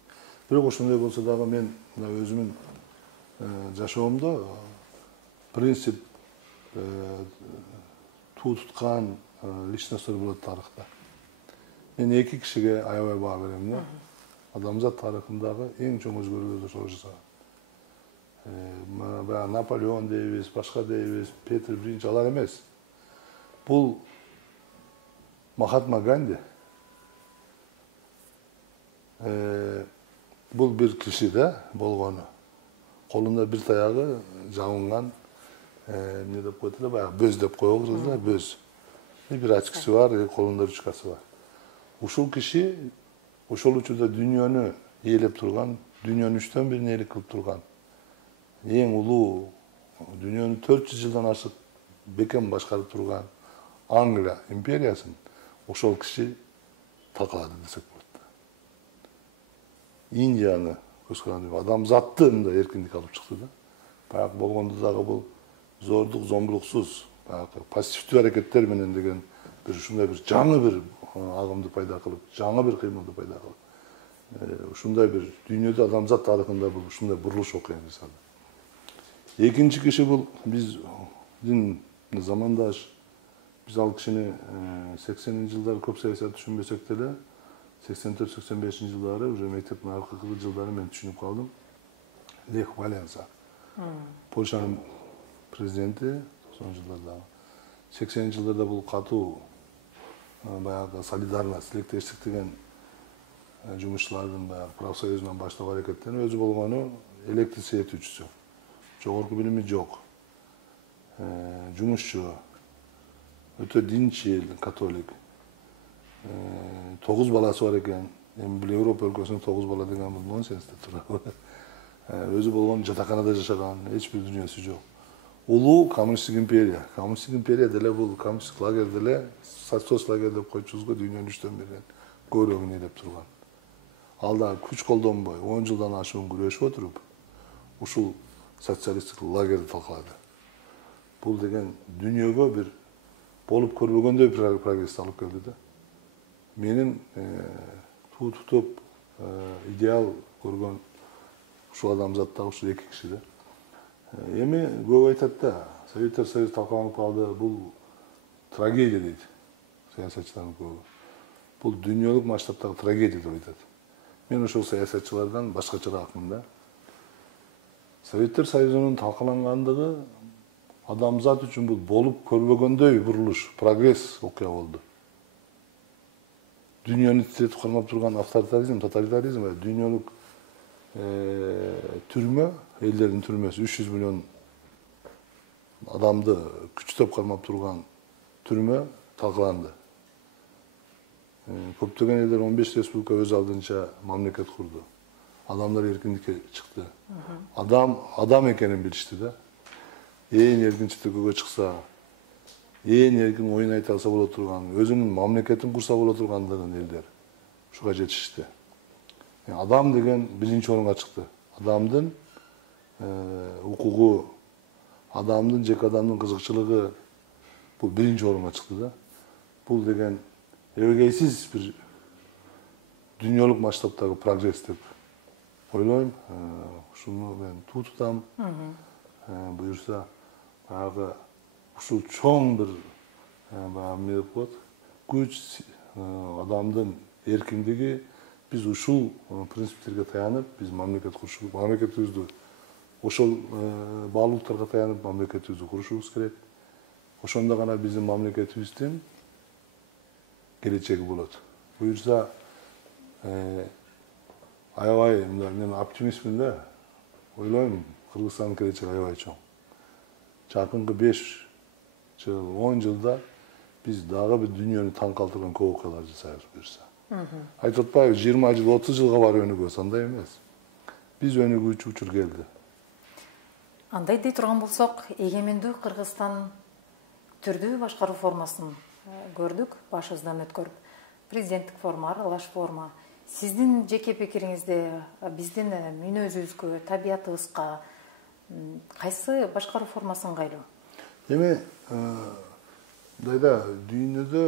Бирок ошондой болсо дагы мен өзүмүн жашоомдо принцип туу туткан личностьтор болот тарыхта. Мен эки кишиге аябай баа берем да. Адамзат тарыхындагы эң чоң өзгөрүүлөрдү ошол жасаган. Баягы Наполеон дейбиз, башка дейбиз, Петр Биринчи алар эмес. Бул Махатма Ганди. Бул бир киши да болгону. Колунда бир таягы жабынган эмне деп коет эле, баягы бөз деп коебуз да, бөз. Бир ачкысы бар, колунда ручкасы бар. Ушул киши ошол учурда дүйнөнү ээлеп турган, дүйнөнүн 3/1 ээлик кылып турган, эң улуу, дүйнөнү 400 жылдан ашык бекем башкарып турган Англия империясын ошол киши талкалады десек болот. Индияны көз каранды адамзатты мындай эркиндик алып чыкты да. Баягы болгондо дагы бул зордук, зомбулуксуз, баягы пассивдүү аракеттер менен деген бир ушундай бир жаңы бир агымды пайда кылып, жаңы бир кыймылды пайда кылып, ушундай бир дүйнөдө адамзат тарыхында бул ушундай бурулуш окуя жасады. Экинчи киши бул биздин замандаш. Биз ал кишини 80-жылдары көп саясат түшүнбөсөк деле, 84-85-жылдары уже мектептин аркыркы жылдары мен түшүнүп калдым. Лех Валенса. Польшанын президенти 90-жылдарда. 80-жылдарда бул катуу баягы солидарность, тилектештик деген жумушчулардын баягы профсоюзунан баштап аракеттенип, өзү болгону электр сейртүүчүсү. Жогорку билими жок. Жумушчу, өтө динчил, католик. 9 баласы бар экен. Эми бул Европа өлкөсүнүн 9 бала деген бул нонсенс деп турат. Өзү болгону жатаканада жашаган, эч бир дүйнөсү жок. Улуу коммунисттик империя. Коммунисттик империя деле бул коммунисттик лагерь деле социалист лагерь деп койчубузго дүйнөнүн 3/1 көбүрөөгүн ээлеп турган. Ал да күч колдонбой 10 жылдан ашуун күрөшүп отуруп, ушул социалисттик лагерди талкалады. Бул деген дүйнөгө бир болуп көрбөгөндөй прогресс алып келди да. Менин туу тутуп идеал көргөн ушул адамзатта ушул эки киши да. Эми көп айтат да, Советтер Союзу талкаланып калды, бул трагедия дейт саясатчылардын көбү. Бул дүйнөлүк масштабтагы трагедия деп айтат. Мен ошол саясатчылардан башкачараакмын да. Советтер Союзунун талкалангандыгы адамзат үчүн бул болуп көрбөгөндөй бурулуш, прогресс окуя болду. Дүйнөнү титретип кармап турган авторитаризм, тоталитаризм, дүйнөлүк түрмө, элдердин түрмөсү 300 миллион адамды күчтөп кармап турган түрмө талкаланды. Көптөгөн элдер 15 республика өз алдынча мамлекет курду. Адамдар эркиндикке чыкты. Адам экенин билишти да. Эң эркин чыгууга чыкса, эң эркин оюн айта алса боло турган, өзүнүн мамлекетин курса боло тургандыгын элдер ушуга жетишти. Адам деген биринчи орунга чыкты. Адамдын укугу, адамдын жеке адамдын кызыкчылыгы бул биринчи орунга чыкты да. Бул деген эбегейсиз бир дүйнөлүк масштабтагы прогресс деп ойлойм. Ушуну мен туу тутам. Буюрса баягы ушул чоң бир баягы эмне деп коет, күч, адамдын эркиндиги, биз ушул принциптерге таянып, биз мамлекет курушубуз, мамлекетибизди ошол баалуулуктарга таянып мамлекетибизди курушубуз керек. Ошондо гана биздин мамлекетибиздин келечеги болот. Буюрса аябай мен оптимистмин да. Ойлойм, Кыргызстандын келечеги аябай чоң. Жакынкы 5 жыл, 10 жылда Biz dagы bir dünyanı taң калтырган көп окуялар жасайбыз буюрса. Айтып атпайбы 20 жыл, 30 жылга бар өнүгүү, андай эмес. Биз өнүгүүчү учур келди. Андай дей турган болсок, эгемендүү Кыргызстан түрдүү башкаруу формасын көрдүк, башыбыздан өткөрүп. Президенттик форма, аралаш форма. Сиздин жеке пикириңизде биздин мүнөзүбүзгө, табиятыбызга кайсы башкаруу формасы ыңгайлуу? Эми мындайда дүйнөдө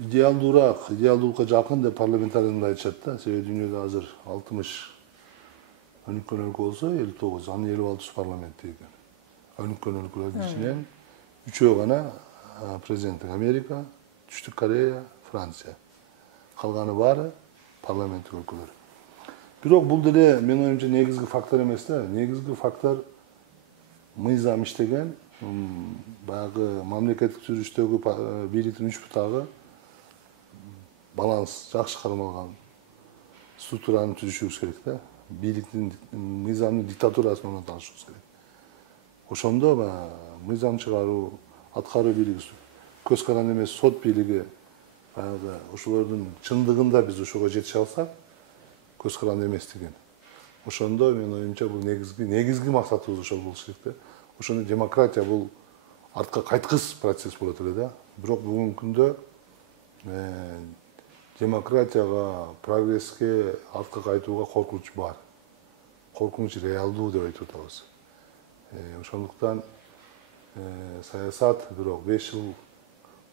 идеалдуулукка жакын деп парламентарийлер айтышат да. Себеби дүйнөдө азыр 60 өнүккөн өлкө болсо 59, анын 56 парламентте экен. Өнүккөн өлкөлөрдүн ичинен 3 гана президенттик: Америка, Түштүк Корея, Франция. Калганы баары парламенттик өлкөлөр. Бирок бул деле менин оюмча негизги фактор эмес да. Негизги фактор мыйзам иштеген, баягы мамлекеттик түзүлүштөгү бийликтин үч бутагы баланс, жакшы кармалган структураны түзүшүбүз керек да. Бийликтин мыйзамдын диктатурасын орнотушубуз керек. Ошондо мыйзам чыгаруу, аткаруу бийлиги, көз каранды эмес сот бийлиги, баягы ошолордун чындыгында биз ошого жетише алсак, көз каранды эмес деген. Ошондо менин оюмча бул негизги максатыбыз ошол болуш керек да. Ошондо демократия бул артка кайткыс процесс болот эле да. Бирок бүгүнкү күндө демократияга, прогресске, артка кайтууга коркунуч бар. Коркунуч реалдуу деп айтып атабыз. Ошондуктан саясат бирок 5 жыл,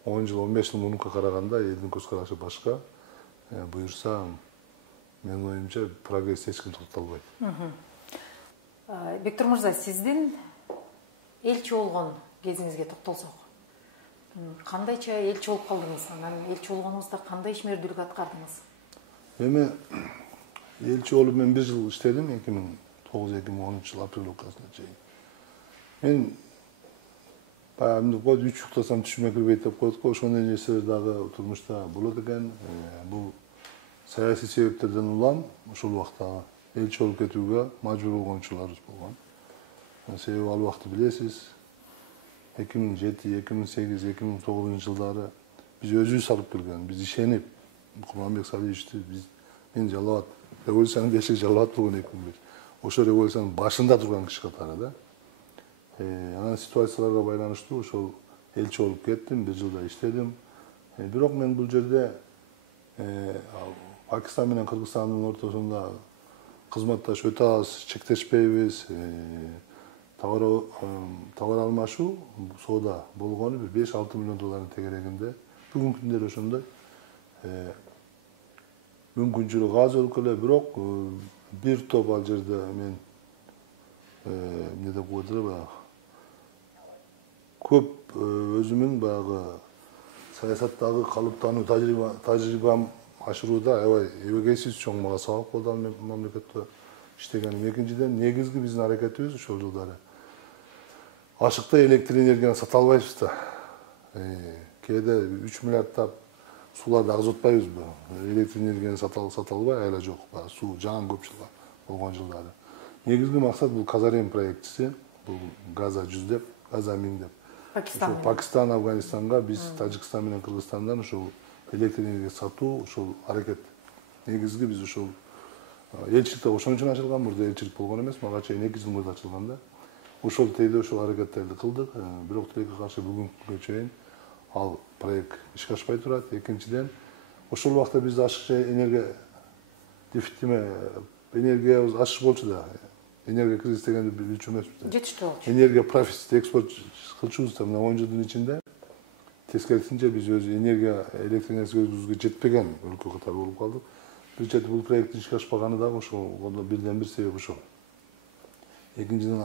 10 жыл, 15 жыл мурунка караганда элдин көз карашы башка. Буюрса, менин оюмча прогресс эч ким токтото албайт. Бектур мырза, сиздин элчи болгон кезиңизге токтолсок, кандайча элчи болуп калдыңыз? Анан элчи болгонуңузда кандай ишмердүүлүк аткардыңыз? Эми элчи болуп мен 1 жыл иштедим, 2009-2013 жыл апрель окуясына чейин. Мен баягы коет 3 уктасам түшүмө кирбейт деп коет го, ошондой нерселер дагы турмушта болот экен. Бул саясий себептерден улам ошол убакта элчи болуп кетүүгө мажбур болгон учурларыбыз болгон. Себеби ал убакты билесиз, 2007, 2008, 2009 жылдары биз өзүбүз алып келген, биз ишенип, Курманбек Салиевичти мен жалабат, революциянын бешиги жалабат болгон 2005. Ошол революциянын башында турган киши катары да. Анан ситуацияларга байланыштуу ошол элчи болуп кеттим, 1 жылда иштедим. Бирок мен бул жерде Пакистан менен Кыргызстандын ортосунда кызматташ өтө аз, чектешпейбиз. Товар алмашуу, соода болгону бир 5-6 миллион доллардын тегерегинде. Бүгүнкү күндө ошондой мүмкүнчүлүгү аз өлкөлөр, бирок бир топ ал жерде мен эмне деп коет эле, көп өзүмүн баягы саясаттагы калыптануу тажрыйбам ашырууда аябай эбегейсиз чоң мага сабак болду ал мамлекетте иштегеним. Экинчиден, негизги биздин аракетибиз ошол жылдары ашыкта электр энергияны сата албайбыз да. Кээде 3 миллиардтап сууларды агызып атпайбызбы? Электр энергияны сата албай, айла жок. Суу жаан көп жылга болгон жылдары. Негизги максат бул Казарем проектиси, бул Газа 100 деп, Газа 1000 деп. Пакистан, Афганистанга биз Тажикстан менен Кыргызстандан ошол электр энергия сатуу, ошол аракет. Негизги биз ошол элчилик ошон үчүн ачылган, мурда элчилик болгон эмес, мага чейин 2 жыл мурда ачылган да. Ошол тейде ошол аракеттерди кылдык, бирок тилекке каршы бүгүнкү күнгө чейин ал проект ишке ашпай турат. Экинчиден, ошол убакта биз ашыкча энергия энергиябыз ашыш болчу да. Энергия кризис дегенди билчү эмеспиз. Жетиштүү болчу. Энергия профицит экспорт кылчубуз да, мына 10 жылдын ичинде тескерисинче биз өзү энергия, электр энергиясыбызга жетпеген өлкө катары болуп калдык. Бир чети бул проекттин ишке ашпаганы дагы ошол бирден бир себеп ошол. Экинчиден,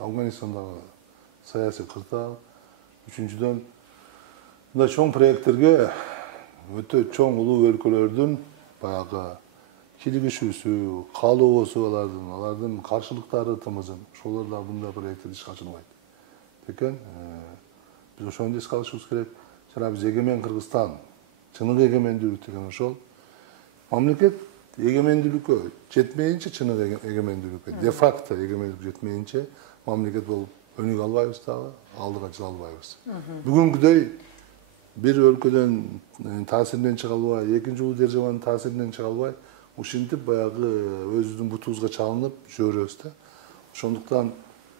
Афганистандагы саясий кырдаал. Үчүнчүдөн, мындай чоң проекттерге өтө чоң улуу өлкөлөрдүн баягы киригишүүсү, каалоосу алардын каршылыктары тымызын, ошолор да мындай проектти ишке ашырбайт. Экен, биз ошону эске алышыбыз керек. Жана биз эгемен Кыргызстан, чыныгы эгемендүүлүк деген ошол. Мамлекет эгемендүүлүккө жетмейинче, чыныгы эгемендүүлүккө, де факто эгемендүүлүк жетмейинче мамлекет болуп өнүгө албайбыз дагы, алдыга жыла албайбыз. Бүгүнкүдөй бир өлкөдөн таасиринен чыга албай, экинчи улуу державанын таасиринен чыга албай, ушинтип баягы өзүбүздүн бутубузга чалынып жүрөбүз да. Ошондуктан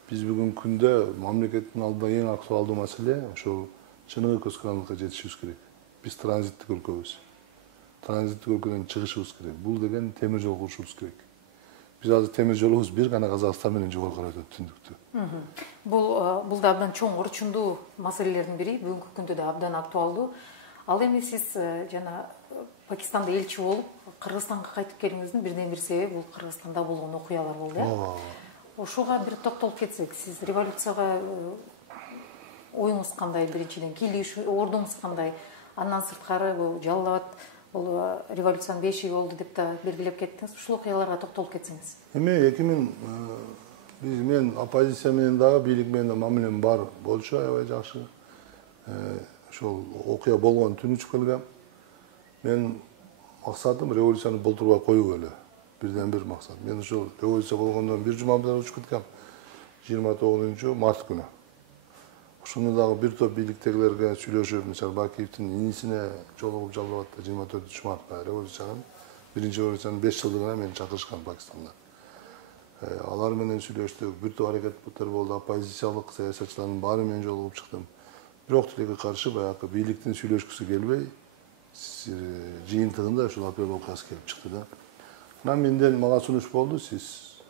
биз бүгүнкү күндө мамлекеттин алдында эң актуалдуу маселе ошол чыныгы көз карандыкка жетишибиз керек. Биз транзиттик өлкөбүз. Транзиттик өлкөдөн чыгышыбыз керек. Бул деген темир жол курушубуз керек. Биз азыр темир жолубуз бир гана Казакстан менен жогору карай өтөт түндүктө. Бул да абдан чоң орчундуу маселелердин бири, бүгүнкү күндө да абдан актуалдуу. Ал эми сиз жана Пакистанда элчи болуп, Кыргызстанга кайтып келүүңүздүн бирден бир себеби бул Кыргызстанда болгон окуялар болду, э? Ошого бир токтолуп кетсек, сиз революцияга оюңуз кандай, биринчиден кийлиш ордуңуз кандай? Андан сырткары бул Жалал Абад бул революциянын бешиги болду деп да белгилеп кеттиңиз. Ушул окуяларга токтолуп кетсеңиз. Эми мен оппозиция менен дагы бийлик менен да мамилем бар болчу, аябай жакшы. Ошол окуя болгон түнү учуп келгем. Мен максатым революцияны болтурбай коюу эле. Бирден бир максат. Мен ошол революция болгондон бир жума мурда учуп кеткем. 29-март күнү. Ошондо дагы бир топ бийликтегилерге сүйлөшүп, мисалы Бакиевдин инисине жолугуп Жалал Абадта 24-мартта революциянын биринчи революциянын 5 жылдыгына мени чакырышкан Пакистанда. Алар менен сүйлөштүк, бир топ аракеттер болду, оппозициялык саясатчылардын баары менен жолугуп чыктым. Бирок тилекке каршы баягы бийликтин сүйлөшкүсү келбей, жыйынтыгында ушул апрель окуясы келип чыкты да. Анан менден мага сунуш болду, сиз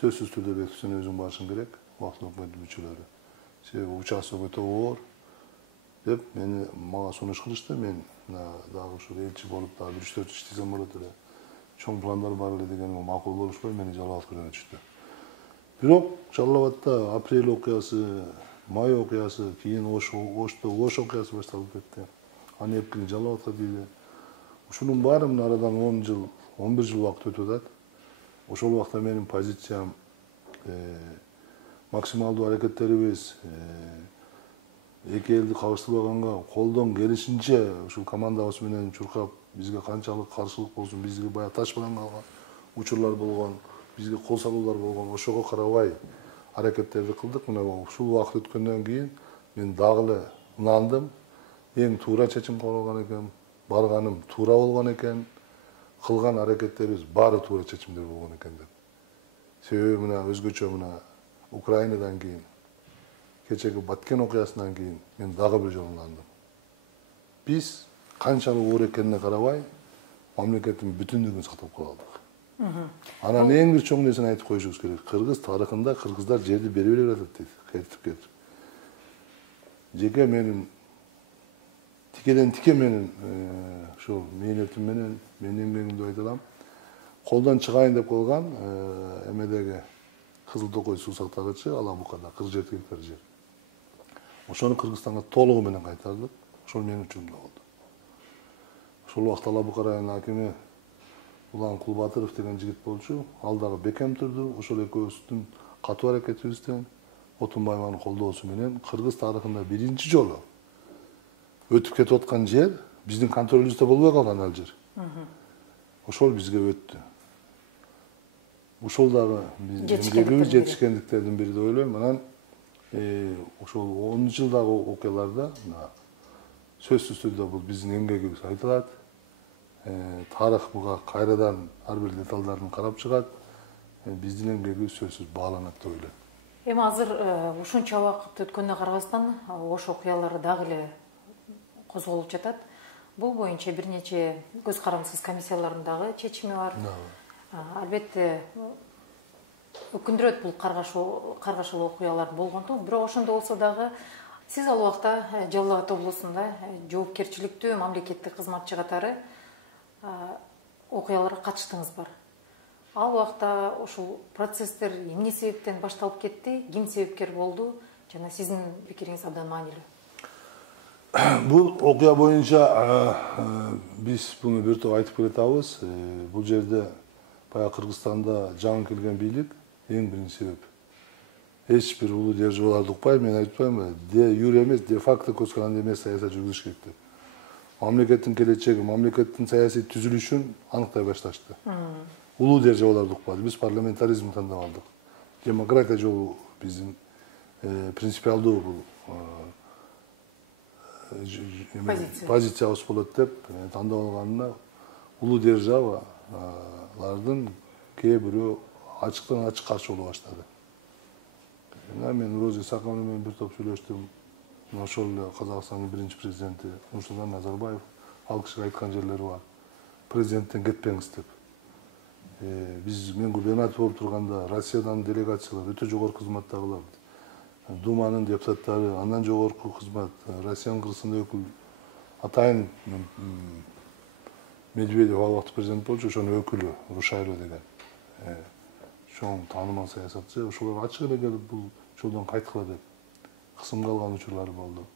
сөзсүз түрдө Бектурсун өзүң барышың керек, убактылуу өкмөттүн мүчөлөрү. Себеби участок өтө оор деп мага сунуш кылышты. Мен дагы ушул элчи болуп дагы 3-4 иштесем болот эле. Чоң пландар бар эле дегенге макул болушпай мени Жалал Абадка жөнөтүштү. Бирок Жалал Абадта апрель окуясы, май окуясы, кийин Ошто Ош окуясы башталып кетти. Анепкини Жалал Абадка тийди. Ушунун баары арадан 10 жыл, 11 жыл убакыт өтүп атат. Ошол убакта менин позициям максималдуу аракеттерибиз эки элди кабыштырбаганга колдон келишинче ушул командабыз менен чуркап, бизге канчалык каршылык болсун, бизге баягы таш менен калган учурлар болгон, бизге кол салуулар болгон, ошого карабай аракеттерди кылдык. Мына ушул убакыт өткөндөн кийин мен дагы эле ынандым. Эң туура чечим кабыл алган экен, барганым туура болгон экен, кылган аракеттерибиз баары туура чечимдер болгон экен деп. Себеби мына өзгөчө мына Украинадан кийин, кечеги Баткен окуясынан кийин мен дагы бир жолу ынандым. Биз канчалык оор экенине карабай, мамлекеттин бүтүндүгүн сактап кала алдык. Анан эң бир чоң нерсени айтып коюшубуз керек. Кыргыз тарыхында кыргыздар жерди бере берет дейт, кетип. Жеке менин тикеден тике менин ушул мээнетим менен, менин эмгегимди айта алам. Колдон чыгайын деп койгон эмедеги Кызыл Токой суу сактагычы Алабукада 47 гектар жер. Ошону Кыргызстанга толугу менен кайтардык. Ошол менин учурумда болду. Ошол убакта Алабука районунун акими Улан Кулбатыров деген жигит болчу. Ал дагы бекем турду. Ошол экөөбүздүн катуу аракетибизден Отунбаеванын колдоосу менен Кыргыз тарыхында биринчи жолу өтүп кетип аткан жер биздин контролубузда болбой калган ал жер. Ошол бизге өттү. Ошол дагы биздин жетишкендиктердин бири деп ойлойм. Анан ошол 10 жылдагы окуяларда сөзсүз түрдө бул биздин эмгегибиз айтылат. Тарых буга кайрадан ар бир деталдарын карап чыгат. Биздин эмгегибиз сөзсүз бааланат деп ойлойм. Эми азыр ушунча убакыт өткөнүнө карабастан Ош окуялары дагы эле козголуп жатат. Бул боюнча бир нече көз карандысыз комиссиялардын дагы чечими бар. Албетте өкүндүрөт бул каргашылуу окуялар болгондо, бирок ошондо болсо дагы сиз ал убакта Жалал Абад облусунда жоопкерчиликтүү мамлекеттик кызматчы катары окуяларга катыштыңыз бар. Ал убакта ушул процесстер эмне себептен башталып кетти, ким себепкер болду жана сиздин пикириңиз абдан маанилүү. Бул окуя боюнча биз буну бир топ айтып келатабыз. Бул жерде баягы Кыргызстанда жаңы келген бийлик эң биринчи себеп. Эч бир улуу державаларды укпайм, мен айтпайм, де юре эмес, де факто көз каранды эмес саясат жүргүзүш керек деп. Мамлекеттин келечеги, мамлекеттин саясий түзүлүшүн аныктай башташты. Улуу державаларды укпады, биз парламентаризмди тандап алдык. Демократия жолу биздин принципиалдуу бул позициябыз болот деп тандап алганына улуу державалардын кээ бирөө ачыктан ачык каршы боло баштады. Мен Роза Исаковна менен бир топ сүйлөштүм. Ошол эле Казакстандын биринчи президенти Нурсултан Назарбаев ал кишиге айткан жерлери бар. Президенттен кетпеңиз деп. Мен губернатор болуп турганда Россиядан делегациялар өтө жогорку кызматтагылар. Думанын депутаттары, андан жогорку кызмат, Россиянын кыргызстанда өкүл Атайын Медведев ал убакта президент болчу, ошонун өкүлү Рушайло деген. Чоң таанымал саясатчы, ошолор ачык эле келип бул жолдон кайткыла деп кысымга алган учурлар болду.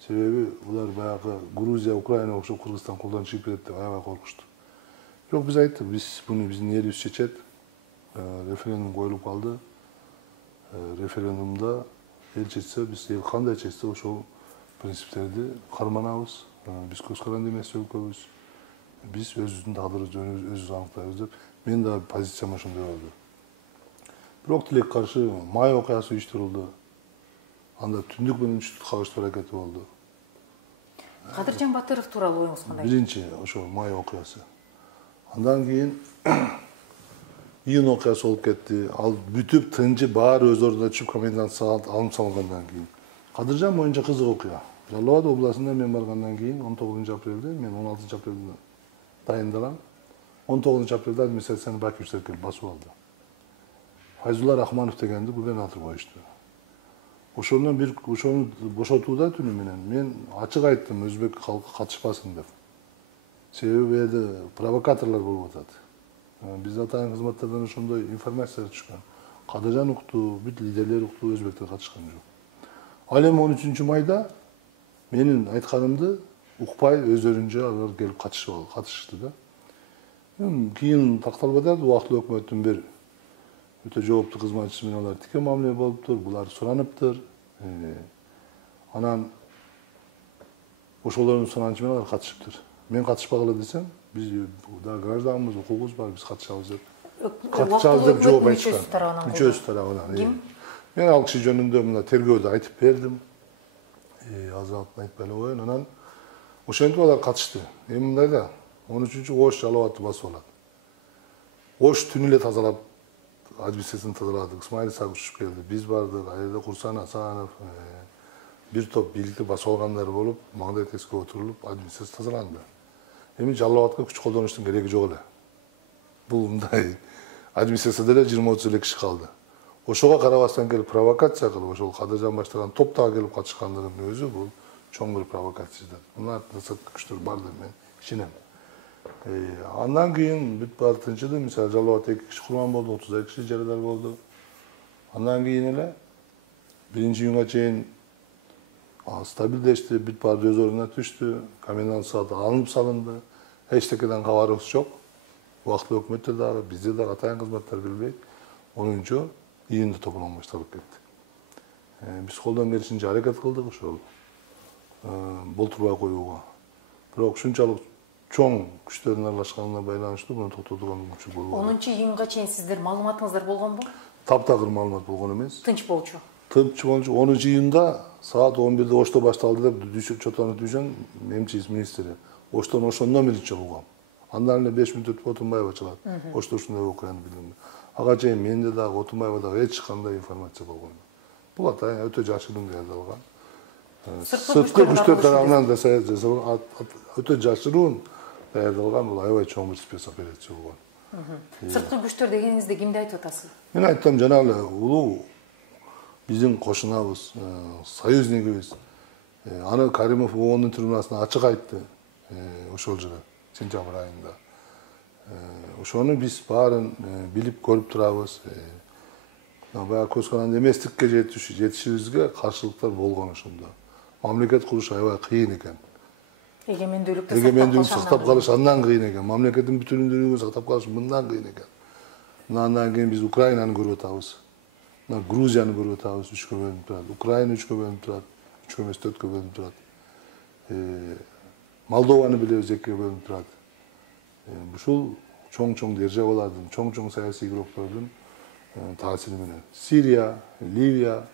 Себеби булар баягы Грузия, Украина окшоп Кыргызстан колдон чыгып кетет деп аябай коркушту. Бирок биз айттык, буну биздин элибиз чечет. Референдум коюлуп калды. Референдумда эл чечсе, биз эл кандай чечсе ошол принциптерди карманабыз. Биз көз каранды эмес өлкөбүз. Биз өзүбүздүн тагдырыбызды өзүбүз аныктайбыз деп мен да позициям ошондой болду. Бирок тилекке каршы май окуясы уюштурулду. Анда түндүк менен түштүк кабыштыруу аракети болду. Кадыржан Батыров тууралуу оюңуз кандай? Биринчи ошо май окуясы. Андан кийин июнь окуясы болуп кетти. Ал бүтүп тынчы баары өз ордуна түшүп комендант саат алынып салынгандан кийин. Кадыржан боюнча кызык окуя. Жалал Абад областында мен баргандан кийин 19-апрелде, мен 16-апрелде дайындалам. 19-апрелде администрацияны Бакиевичтер келип басып алды. Файзулла Рахманов дегенди губернатор коюшту. Ошону бошотууда түнү менен мен ачык айттым, өзбек калкы катышпасын деп. Себеби бул жерде провокаторлор болуп атат. Биз атайын кызматтардан ошондой информация түшкөн. Кадыржан укту, бүт лидерлер укту, өзбектер катышкан жок. Ал эми 13 майда менин айтканымды укпай өздөрүнчө алар келип катышышты да. Кийин такталып атат, убактылуу өкмөттүн бир өтө жооптуу кызматчысы менен алар тике мамиле болуптур, булар сураныптыр. Анан ошолордун суранычы менен алар катышыптыр. Мен катышпагыла десем, биз да гражданбыз, укугубуз бар, биз катышабыз деп. Катышабыз деп жооп айтышкан. Мүчөсү тарабынан. Мен ал киши жөнүндө мына тергөөдө айтып бердим. Азаттын айтпай эле коеюн. Анан ошентип алар катышты. Эми мындай да 13-чү Ош Жалал Абадты басып алат. Ош түнү эле тазалап администрацияны тазаладык. Исмаил Исаков түшүп келди. Биз бардык. Ал жерде Курсан Асанов, бир топ бийликти басып алгандар болуп, маңдай теске отурулуп, администрация тазаланды. Эми Жалал Абадка күч колдонуштун кереги жок эле. Бул мындай администрацияда эле 20-30 эле киши калды. Ошого карабастан келип провокация кылып, ошол Кадыржан баштаган топтогу келип катышкандыгынын өзү бул чоң бир провокация. Мына сырткы күчтөр бар деп мен ишенем. Андан кийин бүт баары тынчыды. Мисалы Жалал Абадта 2 киши курман болду, 32 киши жарадар болду. Андан кийин эле 1-июнга чейин стабилдешти, бүт баары өз ордуна түштү, комендант сааты алынып салынды. Эчтекеден кабарыбыз жок. Убактылуу өкмөттө дагы, бизде дагы атайын кызматтар билбейт. 10-июнда тополоң башталып кетти. Биз колдон келишинче аракет кылдык ошол болтурбай коюуга. Бирок ушунчалык чоң күчтөрдүн аралашканына байланыштуу муну токтотууга мүмкүнчүлүк болбойт. 10-июнга чейин сиздер маалыматыңыздар болгонбу? Таптагыр маалымат болгон эмес. Тынч болчу. Тынч болчу. 10-июнда саат 11-де Ошто башталды деп чотону түшөн МЧС министри. Оштон ошондон бери чыгуугам. Андан эле 5 мүнөт өтүп Отунбаева чыгат. Ошто ушундай окуяны билдим. Ага чейин менде дагы Отунбаева дагы эч кандай информация болгон. Бул атайын өтө жашыруун даярдалган. Сырткы күчтөр тарабынан да өтө жашыруун даярдалган бул аябай чоң бир спецоперация болгон. Сырткы күчтөр дегениңизде кимди айтып атасыз? Мен айттым, жана эле улуу биздин кошунабыз, союзникибиз. Аны Каримов ООНдун трибунасына ачык айтты. Ошол жылы сентябрь айында. Ошону биз баарын билип көрүп турабыз. Баягы көз каранды эместикке жетишибизге каршылыктар болгон ошондо. Мамлекет куруш аябай кыйын экен. Эгемендүүлүктү сактап калыш андан кыйын экен. Мамлекеттин бүтүндүүлүгүн сактап калыш мындан кыйын экен. Андан кийин биз Украинаны көрүп атабыз. Грузияны көрүп атабыз, 3кө бөлүнүп турат. Украина 3кө бөлүнүп турат. 3кө эмес 4кө бөлүнүп турат. Молдованы билебиз, 2кө бөлүнүп турат. Ушул чоң-чоң державалардын, чоң-чоң саясий игроктордун таасири менен. Сирия, Ливия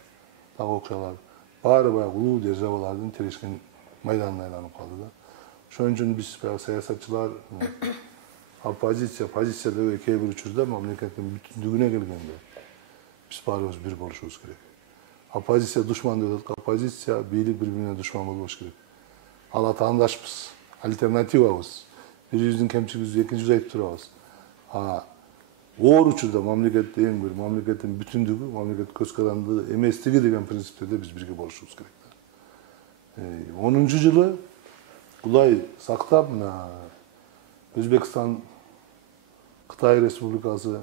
дагы окуялар баары баягы улуу державалардын тирешкен майданына айланып калды да. Ошон үчүн биз баягы саясатчылар, оппозиция, позиция деп кээ бир учурда мамлекеттин бүтүндүгүнө келгенде биз баарыбыз бир болушубуз керек. Оппозиция душман деп атат, оппозиция бийлик бири-бирине душман болбош керек. Ал атаандашпыз, альтернативабыз. Бирибиздин кемчилигибизди экинчибиз айтып турабыз. Оор учурда мамлекет эң бир мамлекеттин бүтүндүгү, мамлекет көз каранды эместиги деген принциптерде биз бирге болушубуз керек. 10-жылы Кудай сактап, мына Өзбекстан, Кытай Республикасы,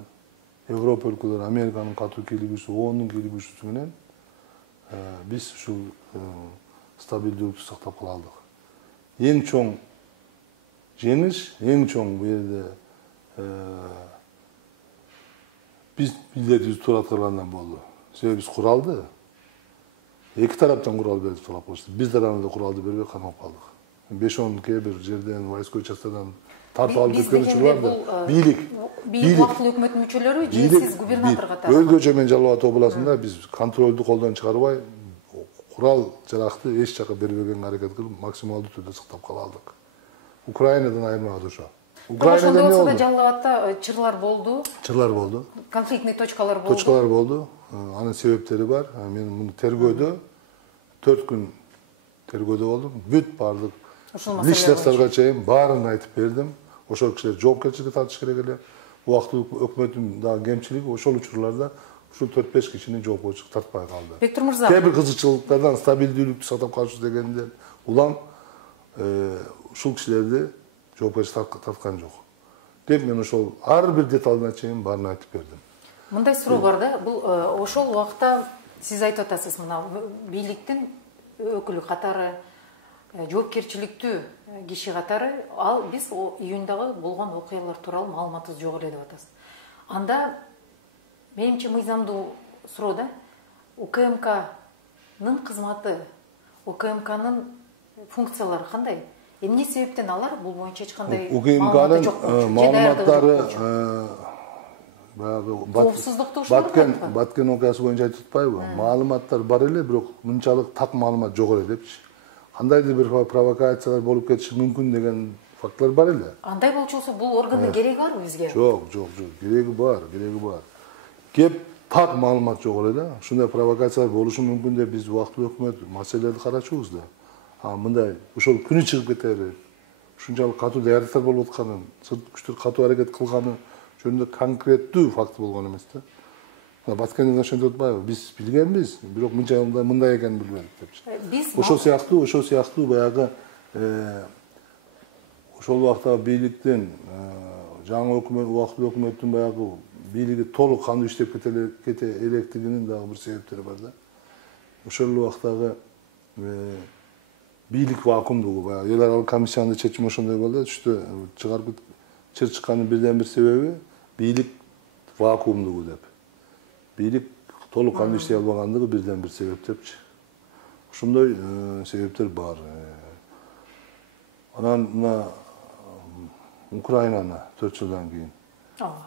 Европа өлкөлөрү, Американын катуу кийлигүүсү, ООНдун кийлигүүсү менен биз ушул стабилдүүлүктү сактап кала алдык. Эң чоң жеңиш, эң чоң бу жерде биз милдетибизди туура аткаргандан болду. Себеби биз куралды эки тараптан курал берип талап кылышты. Биз тарабында куралды бербей камап калдык. 5-10 кээ бир жерден, войсковой частардан тартып алып кеткен учурлар да. Бийлик убактылуу өкмөттүн мүчөлөрү же сиз губернатор катары? Өзгөчө мен Жалал Абад областында биз контролду колдон чыгарбай, курал жаракты эч жака бербегенге аракет кылып, максималдуу түрдө сактап кала алдык. Украинадан айырмагат ошо. Ошондой болсо да Жалал Абадта чырлар болду. Чырлар болду. Конфликтный точкалар болду. Точкалар болду. Анын себептери бар. Мен муну тергөөдө 4 күн тергөөдө болдум. Бүт бардык личностторго чейин баарын айтып бердим. Ошол кишилер жоопкерчиликке тартыш керек эле. Убактылуу өкмөттүн дагы кемчилиги ошол учурларда ушул 4-5 кишини жоопкерчиликке тартпай калды. Бектур мырза, кээ бир кызыкчылыктардан стабилдүүлүктү сактап калыш дегенден улам ушул кишилерди жоопкерчиликке тарткан жок. Деп мен ошол ар бир деталына чейин баарын айтып бердим. Мындай суроо бар да, бул ошол убакта сиз айтып атасыз, мына бийликтин өкүлү катары, жоопкерчиликтүү киши катары, ал биз июндагы болгон окуялар тууралуу маалыматыбыз жок эле деп атасыз. Анда менимче мыйзамдуу суроо да, УКМКнын кызматы, УКМКнын функциялары кандай? Эмне себептен алар бул боюнча эч кандай УКМКнын маалыматтары коопсуздукту ушунду Баткен окуясы боюнча айтып атпайбы? Маалыматтар бар эле, бирок мынчалык так маалымат жок эле депчи. Кандайдыр бир провокациялар болуп кетиши мүмкүн деген фактылар бар эле. Андай болчу болсо бул органдын кереги барбы бизге? Жок. Кереги бар. Кеп так маалымат жок эле да. Ушундай провокациялар болушу мүмкүн деп биз убактылуу өкмөт маселелерди карачубуз да. Мындай ошол күнү чыгып кетери, ушунчалык катуу даярдыктар болуп атканы, сырт күчтөр катуу аракет кылганы жөнүндө конкреттүү факт болгон эмес да. Баткенден ошентип атпайбы? Биз билгенбиз, бирок мындай экенин билбедик депчи. Ошол сыяктуу баягы ошол убакта бийликтин жаңы өкмөт, убактылуу өкмөттүн баягы бийлиги толук кандуу иштеп кете электигинин дагы бир себептери бар да. Ошол убактагы бийлик вакуумдугу, баягы эл аралык комиссиянын чечими ошондой болду. Түштө чыгарып чыкканын бирден бир себеби бийлик вакуумдугу деп. Бийлик толук кандуу иштей албагандыгы бирден бир себеп депчи. Ошондой себептер бар. Анан мына Украинаны 4 жылдан кийин.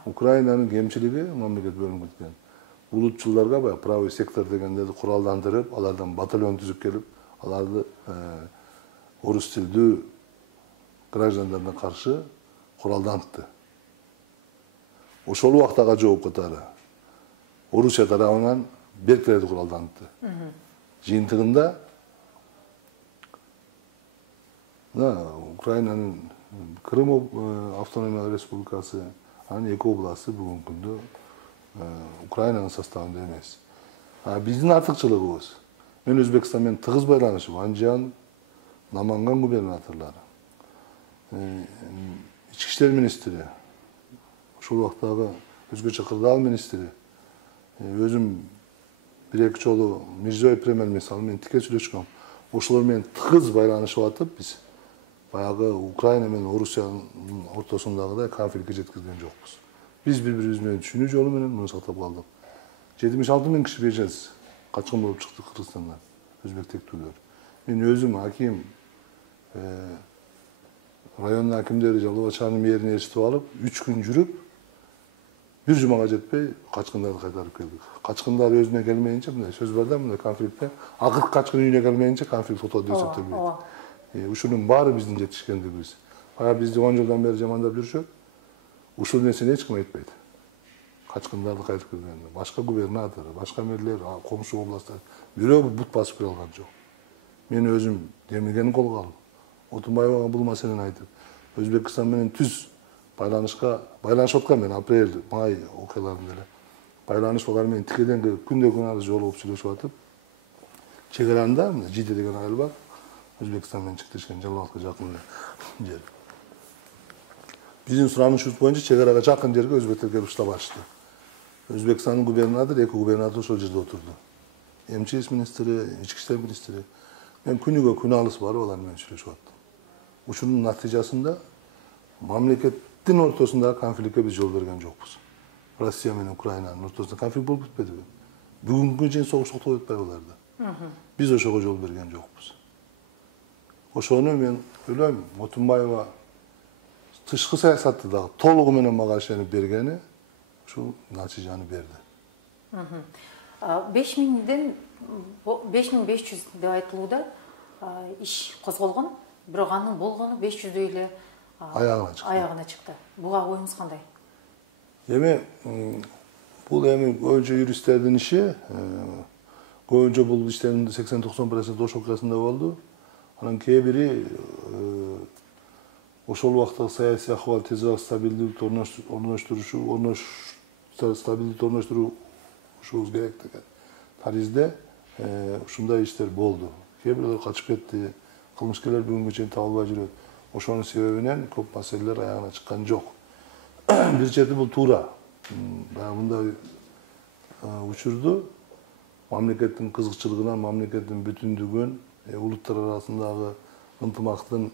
Украинанын кемчилиги мамлекет бөлүнүп кеткен. Улутчулдарга баягы правый сектор дегендерди куралдандырып, алардан батальон түзүп келип, аларды орус тилдүү граждандарына каршы куралдантты. Ошол убактага жооп катары Орусия тарабынан беркилерди куралдантты. Жыйынтыгында Украинанын Крым автономиялык республикасы, анын 2 областы бүгүнкү күндө Украинанын составында эмес. Биздин артыкчылыгыбыз, мен Өзбекстан менен тыгыз байланышым, Анжан, Наманган губернаторлору, ички иштер министри, ошол убактагы өзгөчө кырдаал министри, өзүм 1-2 жолу Мирзиёев премьер-министр менен тике сүйлөшкөм. Ошолор менен тыгыз байланышып атып, биз баягы Украина менен Орусиянын ортосундагыдай конфликтке жеткизген жокпуз. Биз бири-бирибиз менен түшүнүү жолу менен муну сактап калдык. 76 000 киши беженец качкын болуп чыкты Кыргызстандан, өзбек тектүүлөр. Мен өзүм аким, райондун акимдери Жалал Абад шаарынын мэрине ээрчитип алып, 3 күн жүрүп, Bir cumaga жетпей качкындарды кайтарып келдик. Качкындар өзүнө келмейинче, мындай сөз бар да, мындай конфликтте акыркы качкын үйүнө келмейинче конфликт отот деп эсептелбейт. Ушунун баары биздин жетишкендигибиз. Баягы бизди 10 жылдан бери жамандап жүрүшөт. Ушул нерсени эч ким айтпайт. Качкындарды кайтып келгенде башка губернатор, башка мэрлер, комшу областтар бирөө бут басып келе алган жок. Мен өзүм демегени колго алып, Отунбаевага бул маселени айтып, Өзбекстан менен түз байланышып аткан мен апрель, май окуяларында эле. Байланышып алар менен тикелен күндө-күн арыз жолугуп сүйлөшүп атып, чек аранда Жиде деген айыл бар. Өзбекстан менен чектешкен Жалал-Абадка жакын жер. Биздин суранышыбыз боюнча чек арага жакын жерге өзбектер келип штаб ачты. Өзбекстандын губернатору, эки губернатор ошол жерде отурду. МЧС министри, ички иштер министри. Мен күнүгө күн алыс барып алар менен сүйлөшүп аттым. Ушунун натыйжасында мамлекеттин ортосундагы конфликтке биз жол берген жокпуз. Россия менен Украинанын ортосунда конфликт болуп кетпедиби? Бүгүнгү чейин согуш токтоп атпайбы аларда? Биз ошого жол берген жокпуз. Ошону мен ойлойм, Отунбаева тышкы саясатты дагы толугу менен мага ишенип бергени ушул натыйжаны берди. 5500 деп айтылууда иш козголгон, бирок анын болгону 500дөй эле аягына чыкты. Буга оюңуз кандай? Эми бул көбүнчө юристтердин иши, көбүнчө бул иштердин 80-90% ош окуясында болду. Анан кээ бири ошол убактагы саясий акыбал тезирээк стабилдүүлүктү орноштурушубуз керек деген таризде ушундай иштер болду. Кээ бирлер качып кетти, кылмышкерлер бүгүнгө чейин табылбай жүрөт. Ошонун себебинен көп маселелер аягына чыккан жок. Бир чети бул туура. Мындай учурду мамлекеттин кызыкчылыгынан, мамлекеттин бүтүндүгүн, улуттар арасындагы ынтымактын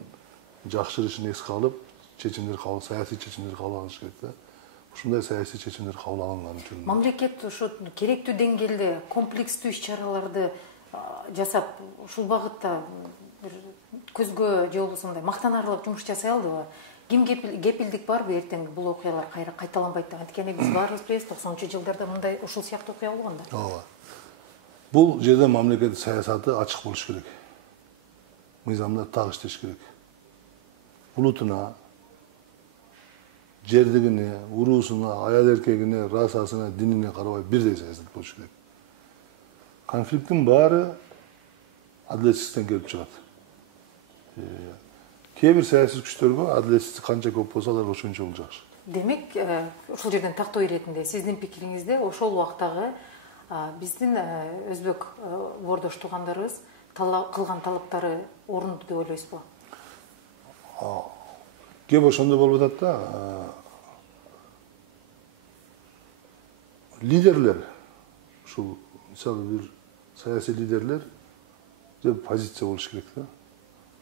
жакшырышын эске алып, саясий чечимдер кабыл алыш керек да. Ушундай саясий чечимдер кабыл алынган үчүн мамлекет ошо керектүү деңгээлде комплекстүү иш-чараларды жасап, ушул багытта бир көзгө же болбосо мындай мактанарлык жумуш жасай алдыбы? Ким кепилдик барбы эртең бул окуялар кайра кайталанбайт деп? Анткени биз баарыбыз билебиз, 90-жылдарда мындай ушул сыяктуу окуя болгон да. Ооба. Бул жерде мамлекет саясаты ачык болуш керек. Мыйзамдар так иштеш керек. Улутуна, жердигине, уруусуна, аял эркегине, расасына, динине карабай бирдей саясат болуш керек. Конфликттин баары адилетсиздиктен келип чыгат. Кээ бир саясий күчтөргө адилетсиздик канча көп болсо алар ошончо жакшы. Демек, ушул жерден тактоо иретинде сиздин пикириңизде ошол убактагы биздин өзбек ордош туугандарыбыз кылган талаптары орундуу деп ойлойсузбу? Кеп ошондой болуп атат да. Лидерлер, ушул мисалы бир саясий лидерлер позиция болуш керек да.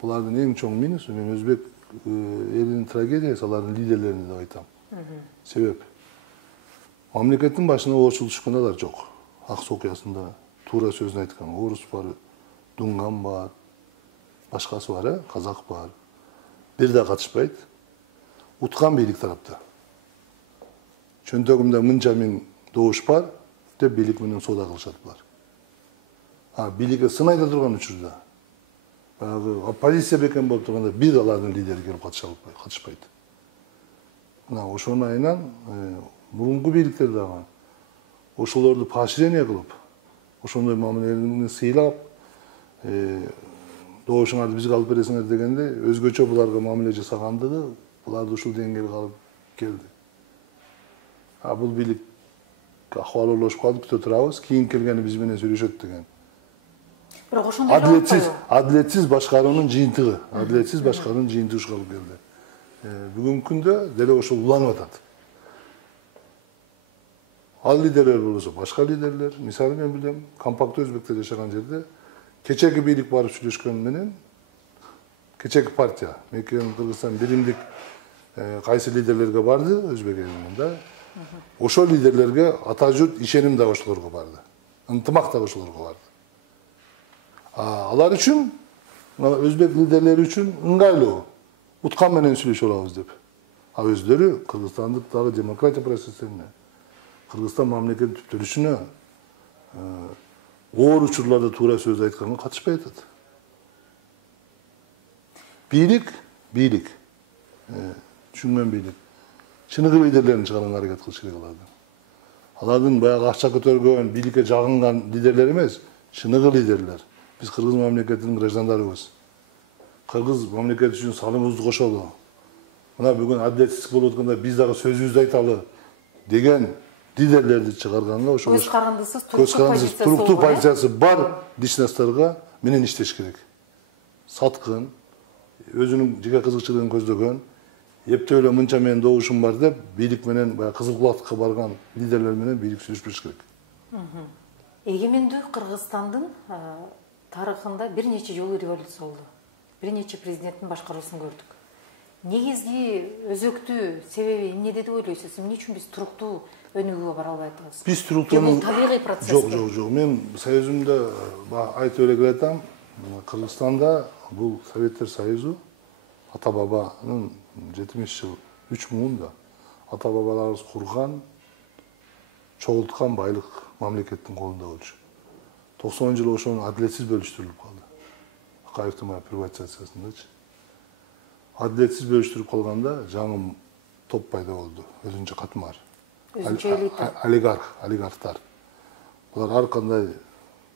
Булардын эң чоң минусу, мен өзбек элинин трагедиясы алардын лидерлерине деп айтам. Себеп мамлекеттин башына оорчул түшкөн алар жок. Аксы окуясында туура сөзүн айткан. Орус бар, Дунган бар, башкасы бар, казак бар. Бир да катышпайт. Уткан бийлик тарапта. Чөнтөгүмдө мынча миң добуш бар деп бийлик менен соода кылышат булар. Бийликке сын айта турган учурда оппозиция бекен болуп турганда бир алардын лидери келип катышпайт. Мына ошонун айынан мурунку бийликтер дагы ошолорду поощрение кылып, ошондой мамилени сыйлап, добушуңарды бизге алып бересиңер дегенде өзгөчө буларга мамиле жасагандыгы буларды ушул деңгээлге алып келди. Бул бийлик акыбалы орлошуп калды, күтө турабыз, кийин келгени биз менен сүйлөшөт деген. Бирок ошондой адилетсиз башкаруунун жыйынтыгы, адилетсиз башкаруунун жыйынтыгы ушуга алып келди. Бүгүнкү күндө деле ошол уланып атат. Ал лидерлер болбосо башка лидерлер, мисалы мен билем, компактуу өзбектер жашаган жерде кечеги бийлик барып сүйлөшкөн менен кечеги партия, Меккен Кыргызстан биримдик кайсы лидерлерге барды, өзбек элинин да. Ошол лидерлерге ата журт ишеним да ошолорго барды. Ынтымак да ошолорго барды. Алар үчүн, өзбек лидерлери үчүн ыңгайлуу. Уткан менен сүйлөшө алабыз деп. Өздөрү Кыргызстандык дагы демократия процесстерине, Кыргызстан мамлекетин түптөлүшүнө оор учурларда туура сөз айтканга катышпай атат. Бийлик, түшүнгөн бийлик. Чыныгы лидерлерин чыгарганга аракет кылыш керек алардын. Алардын баягы акча көтөргөн, бийликке жагынган лидерлер эмес, чыныгы лидерлер. Биз кыргыз мамлекетинин граждандарыбыз. Кыргыз мамлекети үчүн салымыбызды кошолу. Мына бүгүн адилетсиздик болуп атканда биз дагы сөзүбүздү айталы деген лидерлерди чыгарганга ошо көз карандысыз туруктуу позициясы бар личностторго менен иштеш керек. Саткын, өзүнүн жеке кызыкчылыгын көздөгөн, эптеп эле мынча менен добушум бар деп, бийлик менен баягы кызыл булакка барган лидерлер менен бийлик сүйлөшпөш керек. Эгемендүү Кыргызстандын тарыхында бир нече жолу революция болду. Бир нече президенттин башкаруусун көрдүк. Негизги өзөктүү себеби эмнеде деп ойлойсуз? Эмне үчүн биз туруктуу өнүгүүгө бара албай атабыз? Биз туруктуу табигый процесс. Жок. Мен союзумда айтып эле келатам. Кыргызстанда бул Советтер Союзу ата бабанын 70 жыл 3000-да ата бабаларыбыз курган, чогулткан байлык мамлекеттин колунда болчу. 90 жыл ошону адилетсиз бөлүштүрүлүп калды. Акаевдин приватизациясындачы. Адилетсиз бөлүштүрүп калганда жаңы топ пайда болду. Өзүнчө катмар. Өзүнчө элита. Олигархтар. Булар ар кандай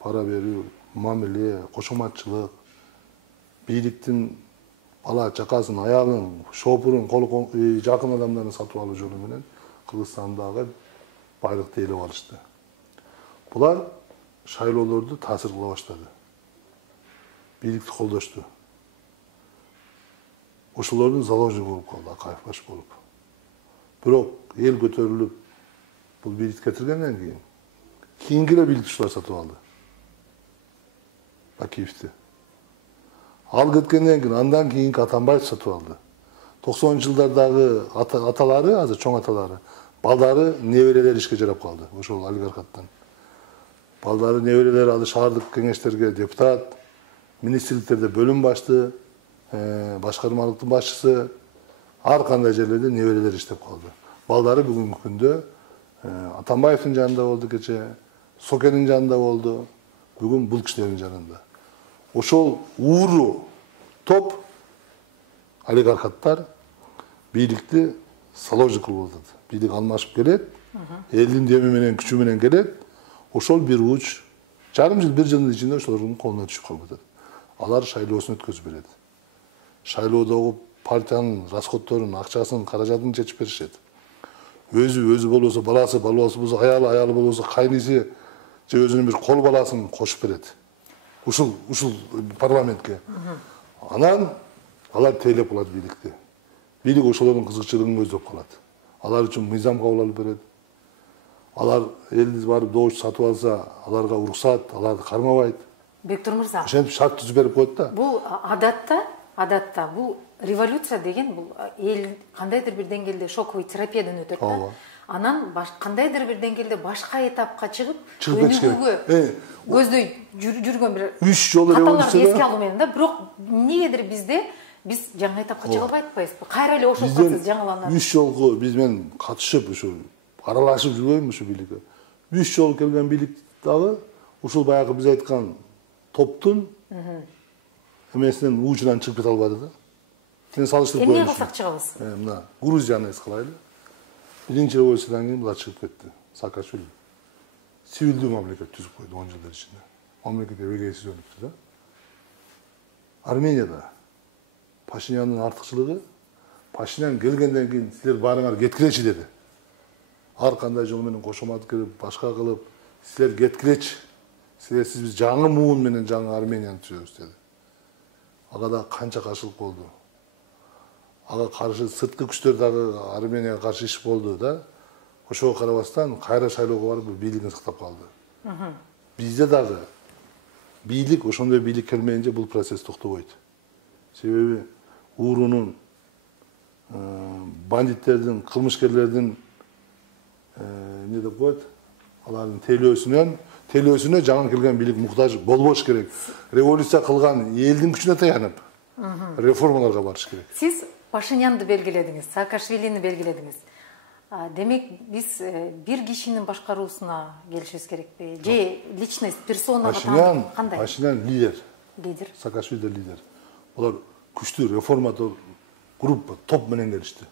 пара берүү, мамиле, кошоматчылык, бийликтин бала чакасын, аялын, шопурун, жакын адамдарын сатып алуу жолу менен Кыргызстандагы байлыкты ээлеп алышты. Булар шайлоолорду таасир кыла баштады. Бийликти колдошту. Ошолордун заложниги болуп калды, Акаев баш болуп. Бирок эл көтөрүлүп бул бийликти кетиргенден кийинки эле бийликти ушулар сатып алды. Бакиевти. Ал кеткенден кийин андан кийинки Атамбаев сатып алды. 90-жылдардагы аталары, азыр чоң аталары, балдары, неберелери ишке жарап калды. Ошол олигархаттан. Балдары, неберелери алы шаардык кеңештерге депутат, министрликтерде бөлүм башчы, башкармалыктын башчысы, ар кандай жерлерде неберелери иштеп калды. Балдары бүгүнкү күндө Атамбаевдин жанында болду кече, Сокенин жанында болду, бүгүн бул кишилердин жанында. Ошол ууру топ олигархаттар бийликти заложник кылып атат. Бийлик алмашып келет, элдин деми менен, күчү менен келет. Ошол бир уч жарым жыл, бир жылдын ичинде ошолордун колуна түшүп калып атат. Алар шайлоосун өткөзүп берет. Шайлоодогу партиянын расходторун, акчасын, каражатын чечип беришет. Өзү болбосо баласы болсо, аялы болбосо кайниси же өзүнүн бир кол баласын кошуп берет. Ушул парламентке. Анан алар тейлеп калат бийликти. Бийлик ошолордун кызыкчылыгын көздөп калат. Алар үчүн мыйзам кабыл алып берет. Алар элди барып добуш сатып алса, аларга уруксат, аларды кармабайт. Бектур мырза. Ошентип шарт түзүп берип коет да. Бул адатта бул революция деген бул эл кандайдыр бир деңгээлде шоковый терапиядан өтөт да. Анан кандайдыр бир деңгээлде башка этапка чыгып өнүгүүгө көздөй жүргөн бир 3 жолу революция эске алуу менен да. Бирок эмнегедир биз жаңы этапка чыга албай атпайбызбы? Кайра эле ошол процесс жаңыланат. 3 жолго биз менен катышып ушу аралашып жүрбөйбү ушу бийликке. 3 жолу келген бийлик дагы ушул баягы биз айткан топтун эмесинен уучунан чыгып кете албады да. Мен салыштырып эмне кылсак чыгабыз? Мына Грузияны эс кылайлы. Биринчи революциядан кийин булар чыгып кетти. Саакашвили сивилдүү мамлекет түзүп койду 10 жылдар ичинде. Мамлекет эбегейсиз өнүктү да. Арменияда Пашиняндын артыкчылыгы, Пашинян келгенден кийин силер баарыңар кеткилечи деди. Ар кандай жол менен кошомат кирип, башка кылып, силер кеткилечи. Силерсиз биз жаңы муун менен жаңы Арменияны түзөбүз деди. Ага да канча каршылык болду. Ага каршы сырткы күчтөр дагы Арменияга каршы иш болду да. Ошого карабастан кайра шайлоого барып бийлигин сактап калды. Бизде дагы бийлик ошондой бийлик келмейинче бул процесс токтобойт. Себеби уурунун, бандиттердин, кылмышкерлердин эмне деп коет? Алардын тейлөөсүнө жаңы келген бийлик муктаж болбош керек. Революция кылган элдин күчүнө таянып, реформаларга барыш керек. Сиз Пашинянды белгиледиңиз, Саакашвилини белгиледиңиз. Демек биз бир кишинин башкаруусуна келишибиз керекпи? Же личность, персонага кандай? Пашинян лидер. Лидер. Саакашвили лидер. Олар күчтүү реформатор группа, топ менен келишти.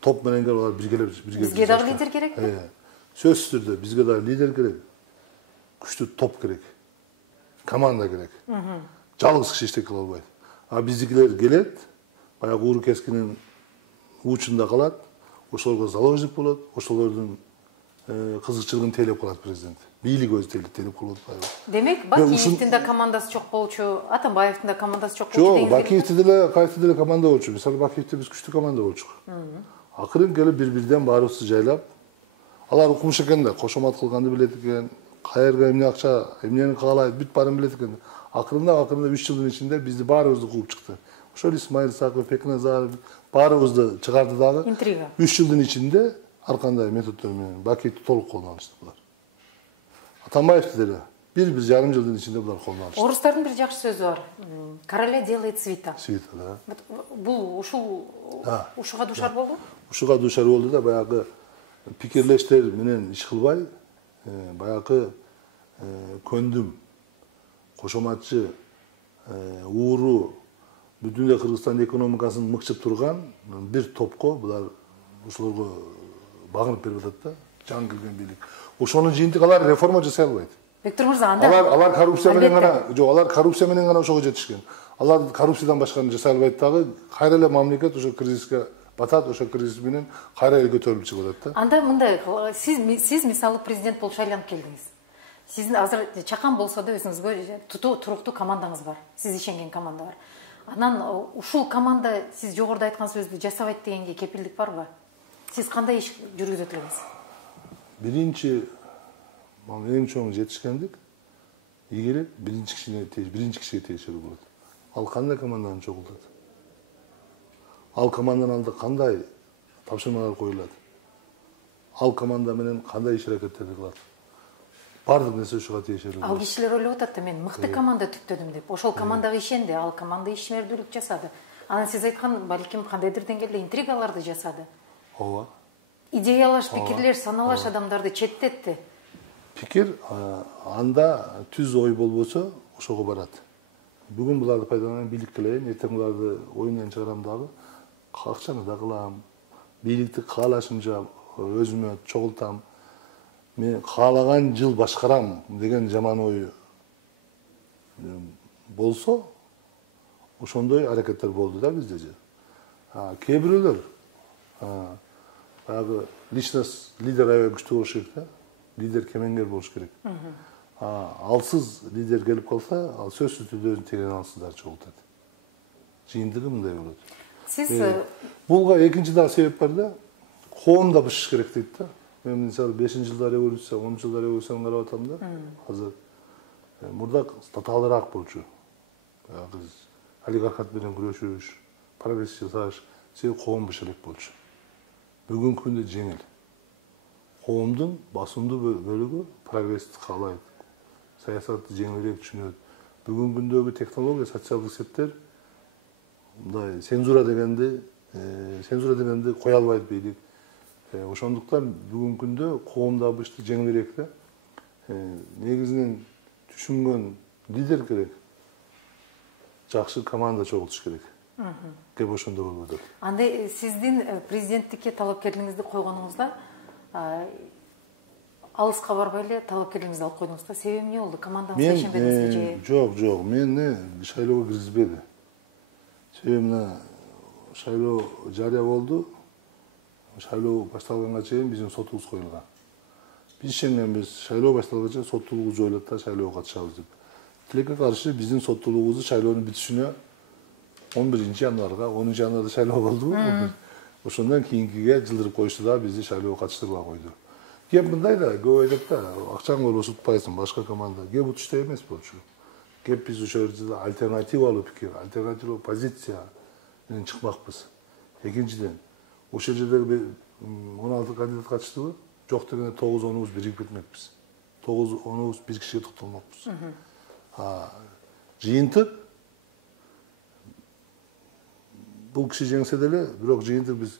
Топ менен келип алар бизге дагы лидер керекпи? Сөзсүз түрдө бизге дагы лидер керек. Күчтүү топ керек. Команда керек. Жалгыз киши иштей албайт. А биздикилер келет, баягы уру кескинин учунда калат, ошолорго заложник болот, ошолордун кызыкчылыгын тейлеп калат президент. Бийлик өзү тейлеп калып атпайбы. Демек, Бакиевдин да командасы жок болчу, Атамбаевдин да командасы жок болчу. Жок, Бакиевде деле, Кайфте деле команда болчу. Мисалы Бакиевде биз күчтүү команда болчук. Акырын келип бири-бирден баарыбызды жайлап, алар укмуш экен да, кошомат кылганды билет экен, каерге эмне акча, эмнени каалайт, бүт баарын билет экен. Акырында 3 жылдын ичинде бизди баарыбызды кууп чыкты. Ошол Исмаил Саков, Пекназаров баарыбызды чыгарды дагы. Интрига. 3 жылдын ичинде ар кандай методдор менен Бакиевди толук колуна алышты булар. Атамбаевди деле 1,5 жылдын ичинде булар колуна алышты. Орустардын бир жакшы сөзү бар. Короля делает свита. Свита, да. Бул ушуга душар болду? Ушуга душар болду да, баягы пикирлештер менен иш кылбай, баягы көндүм, кошоматчы, ууру, бүтүн эле Кыргызстан экономикасын мыкчып турган бир топко булар ошолорго багынып берип атат да, жан кирген бийлик. Ошонун жыйынтыгы алар реформа жасай албайт. Бектур мырза, анда алар коррупция менен гана, жок, алар коррупция менен гана ошого жетишкен. Алар коррупциядан башканы жасай албайт дагы, кайра эле мамлекет ошо кризиске батат, ошо кризис менен кайра эле көтөрүлүп чыгып атат да. Анда мындай, сиз мисалы президент болуп шайланып келдиңиз. Сиздин азыр чакан болсо да өзүңүзгө туруктуу командаңыз бар. Сиз ишенген команда бар. Анан ушул команда сиз жогоруда айткан сөздү жасабайт дегенге кепилдик барбы? Сиз кандай иш жүргүзөт элеңиз? Биринчи эң чоң жетишкендик ийгилик биринчи кишиге тиешелүү болот. Ал кандай команданы чогултат? Ал команданын алдында кандай тапшырмалар коюлат? Ал команда менен кандай иш аракеттерди кылат? Бардык нерсе ушуга тиешелүү. Ал кишилер ойлоп атат да, мен мыкты команда түптөдүм деп. Ошол командага ишенди, ал команда ишмердүүлүк жасады. Анан сиз айткан балким кандайдыр деңгээлде интригаларды жасады. Ооба. Идеялаш, пикирлер, саналаш адамдарды четтетти. Пикир анда түз ой болбосо ошого барат. Бүгүн буларды пайдаланып бийлик кылайын, эртең буларды оюндан чыгарам дагы, акчаны да кылам, бийликти каалашымча өзүмө чогултам, мен каалаган жыл башкарам деген жаман ой болсо, ошондой аракеттер болду да бизде же. Кээ бирөөлөр баягы личность лидер аябай күчтүү болуш керек да. Лидер кемеңгер болуш керек. Алсыз лидер келип калса, ал сөзсүз түрдө өзүн тегерен алсыздар чогултат. Жыйынтыгы мындай болот. Сиз булга экинчи дагы себеп бар да. Коом да бышыш керек дейт да. Мен мисалы 5-жылда революция, 10-жылда революцияны карап атам да. Азыр мурда татаалыраак болчу. Олигархат менен күрөшүш, прогресс жасаш, себеби коом быша элек болчу. Бүгүнкү күндө жеңил. Коомдун басымдуу бөлүгү прогрессти каалайт, саясатты жеңилирээк түшүнөт. Бүгүнкү күндөгү технология, социалдык сеттер мындай цензура дегенди кое албайт бийлик. Ошондуктан бүгүнкү күндө коомдо бышты жеңилирээк да. Негизинен түшүнгөн лидер керек. Жакшы команда чогултуш керек. Кеп ошондо болот. Андай сиздин президенттикке талапкерлигиңизди койгонуңузда алыска барбай эле талапкерлигиңизди алып койдуңуз да. Себеби эмне болду? Командаңызга ишенбедиңизби же? Жок, мени шайлоого киргизбеди. Себеби мына шайлоо жарыя болду. Шайлоо башталганга чейин биздин сотубуз коюлган. Биз ишенгенбиз, шайлоо башталганча соттуулугу жоюлат да, шайлоого катышабыз деп. Тилекке каршы биздин соттуулугубузду шайлоонун бүтүшүнө 11-январга, 10-январда шайлоо болду. Ошондон кийинкиге жылдырып коюшту да, бизди шайлоого катыштырбай койду. Кеп мындай да, көп айтат да, акчаң болбосо утпайсың, башка команда. Кеп утуштуу эмес болчу. Кеп биз ошол жерде альтернативалуу пикир, альтернативалуу позиция менен чыкмакпыз. Экинчиден, ошол жердеги 16 кандидат катыштыбы? Жок дегенде 9-10убуз биригип кетмекпиз. 9-10убуз бир кишиге токтолмокпуз. Жыйынтык бул киши жеңсе деле, бирок жыйынтык биз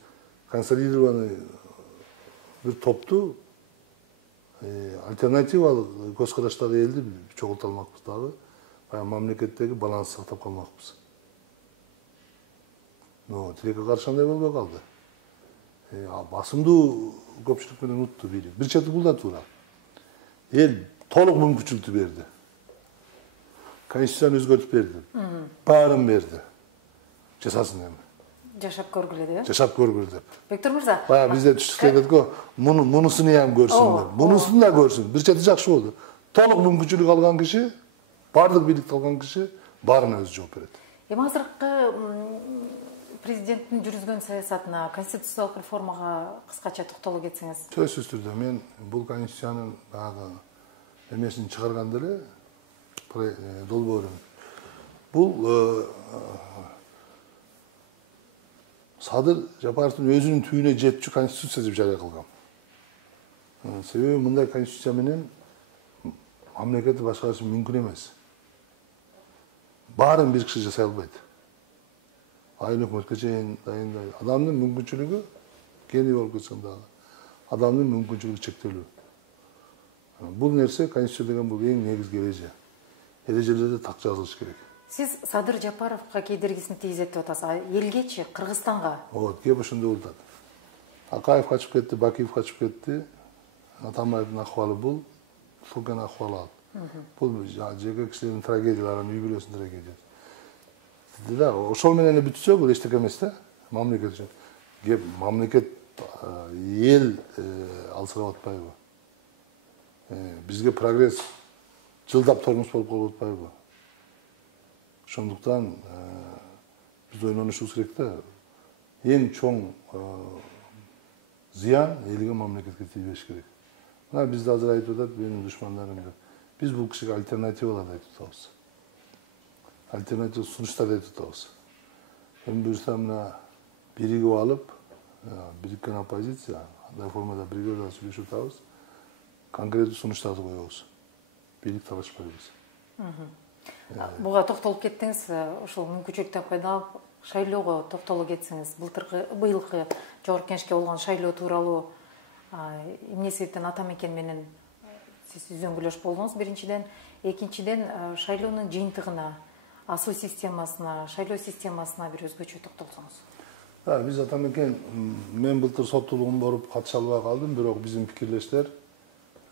консолидированный bir топту альтернативалык көз караштагы элди чогулта алмакпыз дагы, баягы мамлекеттеги балансты сактап калмакпыз. Но тилекке каршы андай болбой калды. Басымдуу көпчүлүк менен утту бийлик. Бир чети бул да туура. Эл толук мүмкүнчүлүктү берди. Конституцияны өзгөртүп берди. Баарын берди. Жасасын эми. Жашап көргүлө деп. Жашап көргүлө деп. Бектур мырза, Баягы бизде түштүктө айтат го, мунусун ham көрсүндөр. Мунусун да көрсүн. Бир чети жакшы болду. Толук мүмкүнчүлүк алган киши, бардык бийликти алган киши баарына өзү жооп берет. Эми азыркы президенттин жүргүзгөн саясатына, конституциялык реформага кыскача токтолуп кетсеңиз. Сөзсүз түрдө мен бул конституциянын баягы эмесин чыгарганда эле долбоорун. Бул Садыр Жапаровдун өзүнүн түйүнө жетчү конституция деп жарыя кылган. Себеби мындай конституция менен мамлекетти башкарыш мүмкүн эмес. Баарын бир киши жасай албайт. Айыл өкмөткө чейин дайындай. Адамдын мүмкүнчүлүгү кени болуп кетсең дагы. Адамдын мүмкүнчүлүгү чектелүү. Бул нерсе конституция деген бул эң негизги эреже. Эрежелерде так жазылыш керек. Сиз Садыр Жапаровго кедергисин тийгизет деп атасыз. Элгечи, Кыргызстанга. Кеп ошондой болуп атат. Акаев качып кетти, Бакиев качып кетти. Атамбаевдин акыбалы бул, Фукен акыбалы ал. Бул жеке кишилердин трагедиялары, үй бүлөсүнүн трагедиясы. Да, ошол менен эле бүтсө бул эчтеке эмес да, мамлекет үчүн. Кеп мамлекет эл алсырап атпайбы? Бизге прогресс жылдап тормуз болуп калып атпайбы? Ошондуктан биз ойлонушубуз керек да. Эң чоң зыян элге, мамлекетке тийбеш керек. Мына бизде азыр айтып атат, менин душмандарым деп. Биз бул кишиге альтернативаларды айтып атабыз. Альтернатив сунуштарды айтып атабыз. Эми буюрса мына биригип алып, бириккен оппозиция, андай формада биригип сүйлөшүп атабыз. Конкреттүү сунуштарды коебуз. Бийлик талашпайбыз. Буга токтолуп кеттиңиз, ошол мүмкүнчүлүктөн пайдаланып шайлоого токтолуп кетсеңиз, быйылкы жогорку кеңешке болгон шайлоо тууралуу эмне себептен Атамекен менен сиз үзөңгүлөш болдуңуз биринчиден, экинчиден шайлоонун жыйынтыгына, асуу системасына, шайлоо системасына бир өзгөчө токтолсоңуз. Биз Атамекен, мен былтыр соттуулугун барып катыша албай калдым, бирок биздин пикирлештер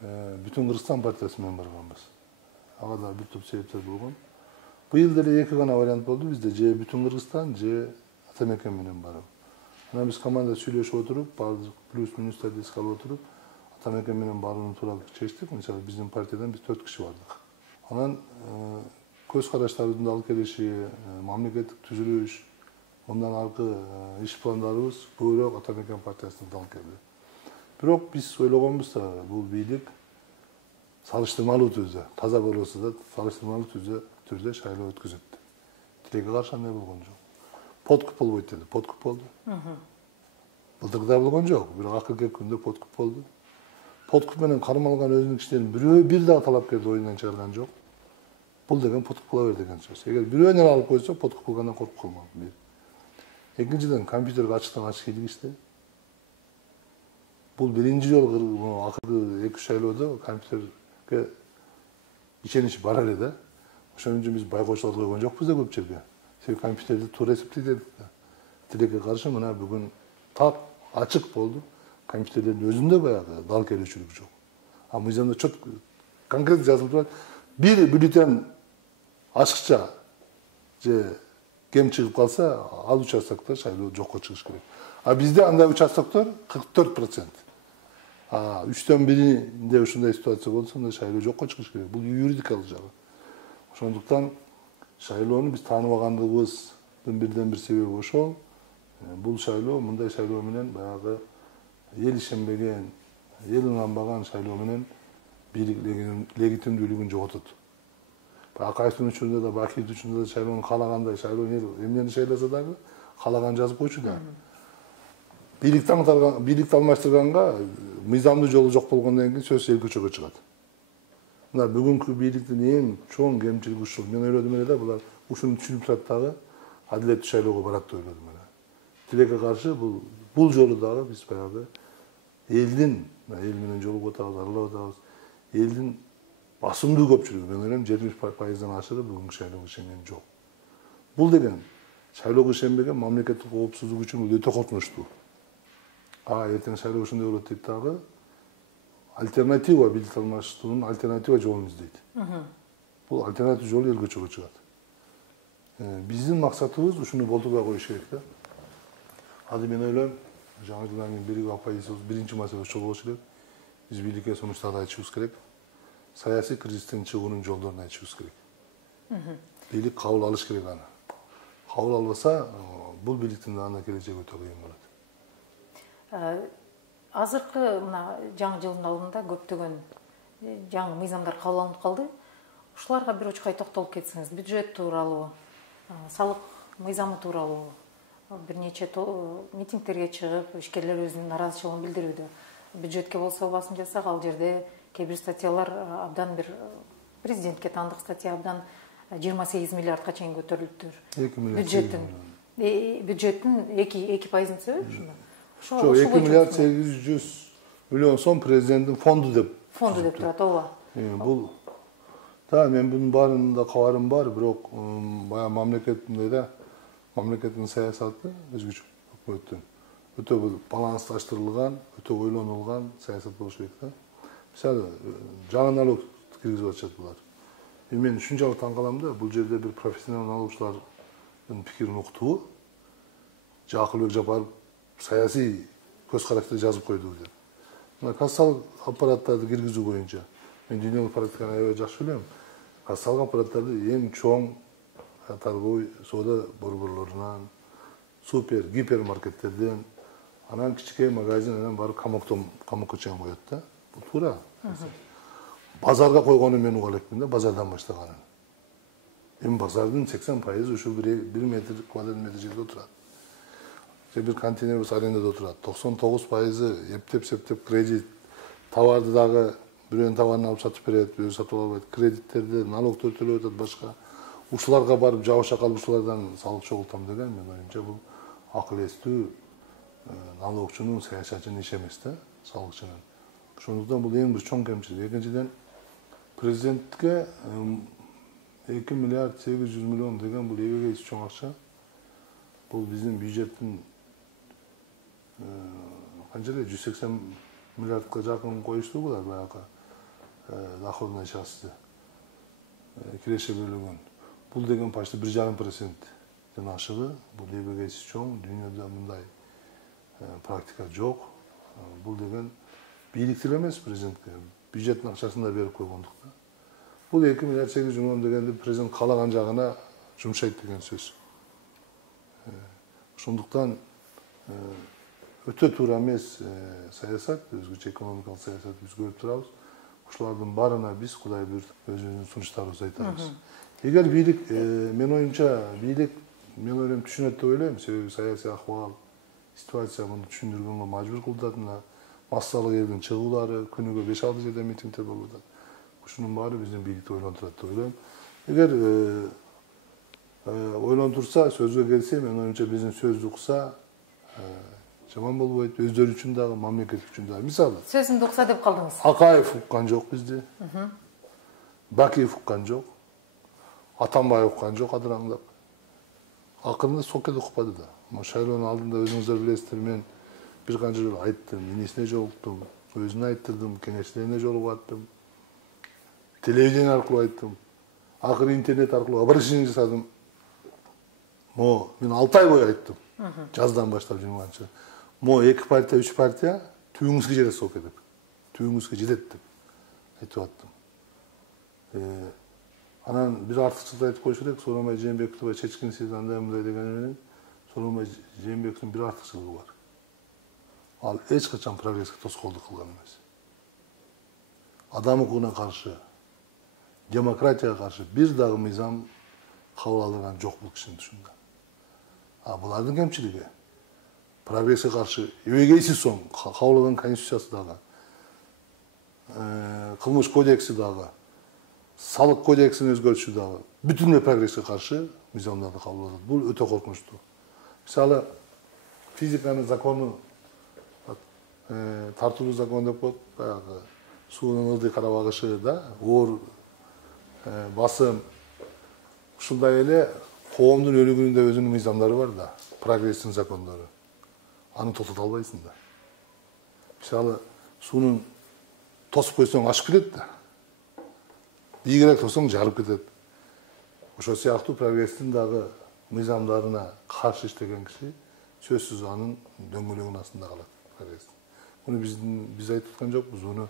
бүтүн Кыргызстан партиясы менен барганбыз. Ага да бир топ себептер болгон. Быйыл деле эки гана вариант болду бизде, же бүтүн Кыргызстан, же Атамекен менен барып. Анан биз команда сүйлөшүп отуруп, баардык плюс-минустарды эске алып отуруп, Атамекен менен барууну туура чечтик. Мисалы биздин партиядан биз 4 киши бардык. Анан көз караштарыбыздын да алып келиши, мамлекеттик түзүлүш, ондан аркы иш пландарыбыз көбүрөөк Атамекен партиясына алып келди. Бирок биз ойлогонбуз да, бул бийлик салыштырмалуу түрдө, таза болбосо да салыштырмалуу түрдө шайлоо өткөзөт. Тилекке каршы андай болгон жок. Подкуп болбойт деди, подкуп болду. Былтыркыдай болгон жок, бирок акыркы күндө подкуп болду. Подкуп менен кармалган өзүнүн кишилерин бирөө бир дагы талапкерди оюндан чыгарган жок. Бул деген подкуп кыла бер деген сөз. Эгер бирөөнөн алып койсо, подкуп кылгандан коркуп калмак. Экинчиден, компьютерге ачыктан ачык кийлигишти. Бул биринчи жолу акыркы 2 шайлоодо компьютерге ишенич бар эле да. Ошон үчүн биз байкоочуларды койгон жокпуз да көп жерге. Себеби компьютерди туура эсептейт дедик да. Тилекке каршы мына бүгүн так ачык болду. Компьютерлердин өзүндө баягы дал келүүчүлүк жок. Мыйзамда четко конкретно жазылып турат. Бир бюллетень ачыкча же кем чыгып калса, ал участоктор шайлоо жокко чыгыш керек. Бизде андай участоктор 44%. 3төн биринде ушундай ситуация болсо, анда шайлоо жокко чыгыш керек. Бул юридикалык жагы. Ошондуктан шайлоону биз тааныбагандыгыбыздын бирден бир себеби ошол. Бул шайлоо мындай шайлоо менен баягы эл ишенбеген, эл ынанбаган шайлоо менен бийлик легитимдүүлүгүн жоготот. Акаевдин учурунда да, Бакиевдин учурунда да шайлоону каалагандай шайлоо эмнени шайласа дагы каалаган жазып койчу да. Бийликти алмаштырганга мыйзамдуу жолу жок болгондон кийин сөзсүз эл көчөгө чыгат. Мына бүгүнкү бийликтин эң чоң кемчилиги ушул. Мен ойлодум эле да, булар ушуну түшүнүп турат дагы адилеттүү шайлоого барат деп ойлодум эле. Тилекке каршы бул Бул жолу дагы биз баягы элдин, эл менен жолугуп атабыз, аралап атабыз. Элдин басымдуу көпчүлүгү, мен ойлойм 70%-дан ашыгы бүгүнкү шайлоого ишенген жок. Бул деген шайлоого ишенбеген мамлекеттик коопсуздук үчүн бул өтө коркунучтуу. Эртең шайлоо ушундай болот дейт дагы, альтернатива билет алмаштуунун альтернатива жолун издейт. Бул альтернатива жолу эл көчөгө чыгат. Биздин максатыбыз ушуну болтурбай коюш керек да. Ады мен ойлойм, жаңы жылдан кийин биригип апайысыбыз биринчи маселе ошол болуш керек. Биз бийликке сунуштарды айтышыбыз керек. Саясий кризистен чыгуунун жолдорун айтышыбыз керек. Бийлик кабыл алыш керек аны. Кабыл албаса, бул бийликтин анда келечеги өтө кыйын болот. Азыркы мына жаңы жылдын алдында көптөгөн жаңы мыйзамдар кабыл алынып калды. Ушуларга бир очкай токтолуп кетсеңиз, бюджет тууралуу, салык мыйзамы тууралуу бир нече митингдерге чыгып, ишкерлер өзүнүн наразычылыгын билдирүүдө. Бюджетке болсо басым жасак, ал жерде кээ бир статьялар абдан бир президентке таандык статья абдан 28 миллиардка чейин көтөрүлүптүр. 2 миллиард. Бюджеттин 2% себеби ушуна. Жок, 2 миллиард 800 миллион сом президенттин фонду деп турат, ооба. Бул мен bunun баарында кабарым бар, бирок баягы мамлекеттин саясаты өзгөчө өкмөттүн өтө балансташтырылган, өтө ойлонулган саясат болуш керек да. Мисалы, жаңы налог киргизип атышат булар. Мен ушунчалык таң калам да, бул жерде бир профессионал налогчулардын пикирин уктуу, Жакылбек Жапаров саясий көз карашты жазып койду деп. Мына кассалык аппараттарды киргизүү боюнча мен дүйнөлүк практиканы аябай жакшы билем. Кассалык аппараттарды эң чоң торговый соода борборлорунан, супер, гипермаркеттерден, анан кичинекей магазин анан барып камокко чейин коет да. Бул туура. Базарга койгонун мен уга элекмин да, базардан баштаганын. Базардын 80% ушул 1 метр квадрат метр жерде отурат. Бир контейнер арендада отурат. 99% эптеп кредит, товарды дагы бирөөнүн товарын алып сатып берет, өзү сатып албайт. Кредиттерди, налогторду төлөп атат башка. Ушуларга барып жабыша калып ушулардан салык чогултам деген мен оюмча бул акыл эстүү налогчунун саясатчынын иши эмес да, салыкчынын. Ошондуктан бул эң бир чоң кемчилик. Экинчиден, президентке 2 миллиард 800 миллион деген бул эбегейсиз чоң акча. Бул биздин бюджеттин канча 180 миллиардка жакын коюшту булар баягы доходный частьты киреше бөлүнгөн. Бул деген почти 1,5%ден ашыгы. Бул эбегейсиз чоң, дүйнөдө мындай практика жок. Бул деген бийликтир эмес президентке, бюджеттин акчасын да берип койгондуктан. Бул 2 миллиард 800 миллион дегенди президент каалаган жагына жумшайт деген сөз. Ошондуктан өтө туура эмес саясат, өзгөчө экономикалык саясат биз көрүп турабыз. Ушулардын баарына биз Кудай буйртуп өзүбүздүн сунуштарыбызды айтабыз. Эгер бийлик, мен оюмча, бийлик мен ойлойм түшүнөт деп ойлойм, себеби саясий акыбал, ситуация муну түшүндүргөнгө мажбур кылып атат. Массалык элдин чыгуулары, күнүгө 5-6 жерде митингдер болуп атат. Ушунун баары биздин бийликти ойлонтурат деп ойлойм. Эгер ойлонтурса, сөзгө келсе, мен оюмча биздин сөздү укса, жаман болбойт, өздөрү үчүн дагы, мамлекет үчүн дагы. Мисалы, сөзүмдү укса деп калдыңыз. Акаев уккан жок бизди. Бакиев уккан жок. Атамбаев уккан жок адыраңдап. Акырында Сокет укпады да. Шайлоонун алдында өзүңүздөр билесиздер, мен бир канча жолу айттым, энесине жолуктум, өзүнө айттырдым, кеңешчилерине жолугуп аттым. Телевидение аркылуу айттым. Акыры интернет аркылуу обращение жасадым. Мен 6 ай бою айттым. Жаздан баштап 20-чы. 2 партия, 3 партия түбүңүзгө жетет Сокет деп. Түбүңүзгө жетет деп айтып аттым. Анан бир артыкчылык айтып коюш керек, Сооронбай Жээнбековду чечкинсиз андай мындай деген менен Сооронбай Жээнбековдун бир артыкчылыгы бар. Ал эч качан прогресске тоскоолдук кылган эмес. Адам укугуна каршы, демократияга каршы бир дагы мыйзам кабыл алдырган жок бул кишинин тушунда. Булардын кемчилиги прогресске каршы эбегейсиз соң кабыл конституциясы дагы, кылмыш кодекси дагы, салык кодексин өзгөртүшү дагы бүтүндөй прогресске каршы мыйзамдарды кабыл алат. Бул өтө коркунучтуу. Мисалы, физиканын закону тартылуу закон деп коет, баягы суунун ылдый карап агышы да, оор басым. Ушундай эле коомдун өнүгүүнүндө өзүнүн мыйзамдары бар да, прогресстин закондору. Аны токтото албайсың да. Мисалы, суунун тосуп койсоң ашып кетет да. Бийигирээк тосоң жарып кетет. Ошол сыяктуу прогресстин дагы мыйзамдарына каршы иштеген киши сөзсүз анын дөңгөлөгүнүн астында калат прогресс. Муну биз айтып аткан жокпуз, муну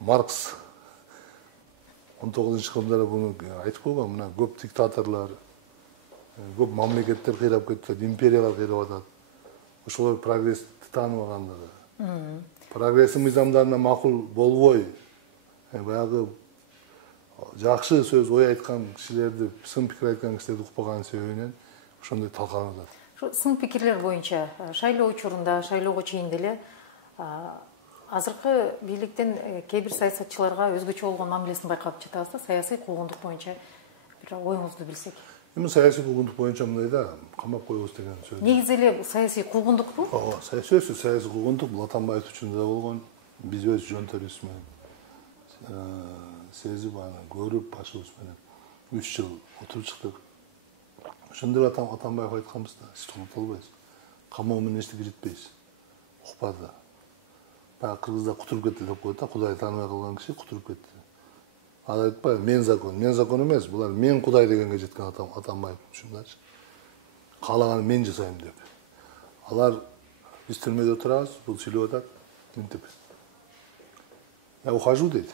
Маркс 19-кылымдары буну айтып койгон. Мына көп диктаторлор, көп мамлекеттер кыйрап кетет, империялар кыйрап атат. Ошолор прогрессти тааныбагандыгы. Прогресстин мыйзамдарына макул болбой, баягы жакшы сөз, ой айткан кишилерди, сын пикир айткан кишилерди укпаган себебинен ошондой талкаланып атат. Шу сын пикирлер боюнча шайлоо учурунда, шайлоого чейин деле азыркы бийликтин кээ бир саясатчыларга өзгөчө болгон мамилесин байкап жатабыз да, саясий куугундук боюнча бир оюңузду билсек. Эми саясий куугундук боюнча мындай да, камап коебуз деген сөз. Негизи эле саясий куугундукпу? Ооба, сөзсүз саясий куугундук бул Атамбаев учурунда да болгон. Биз өз жөнтөрүбүз менен сезип аны көрүп башыбыз менен 3 жыл отуруп чыктык. Ошондо эле Атамбаев айтканбыз да, сиз токтото албайсыз. Камоо менен эчтеке жетпейсиз. Укпады. Баягы кыргызда кутуруп кетти деп коет да, Кудай тааныбай калган киши кутуруп кетти. Ал айтпайбы, мен закон эмес, булар мен Кудай дегенге жеткен Атамбаев ушундачы. Каалаганын мен жасайм деп. Алар биз түрмөдө турабыз, бул сүйлөп атат, мынтип. Я ухожу дейт.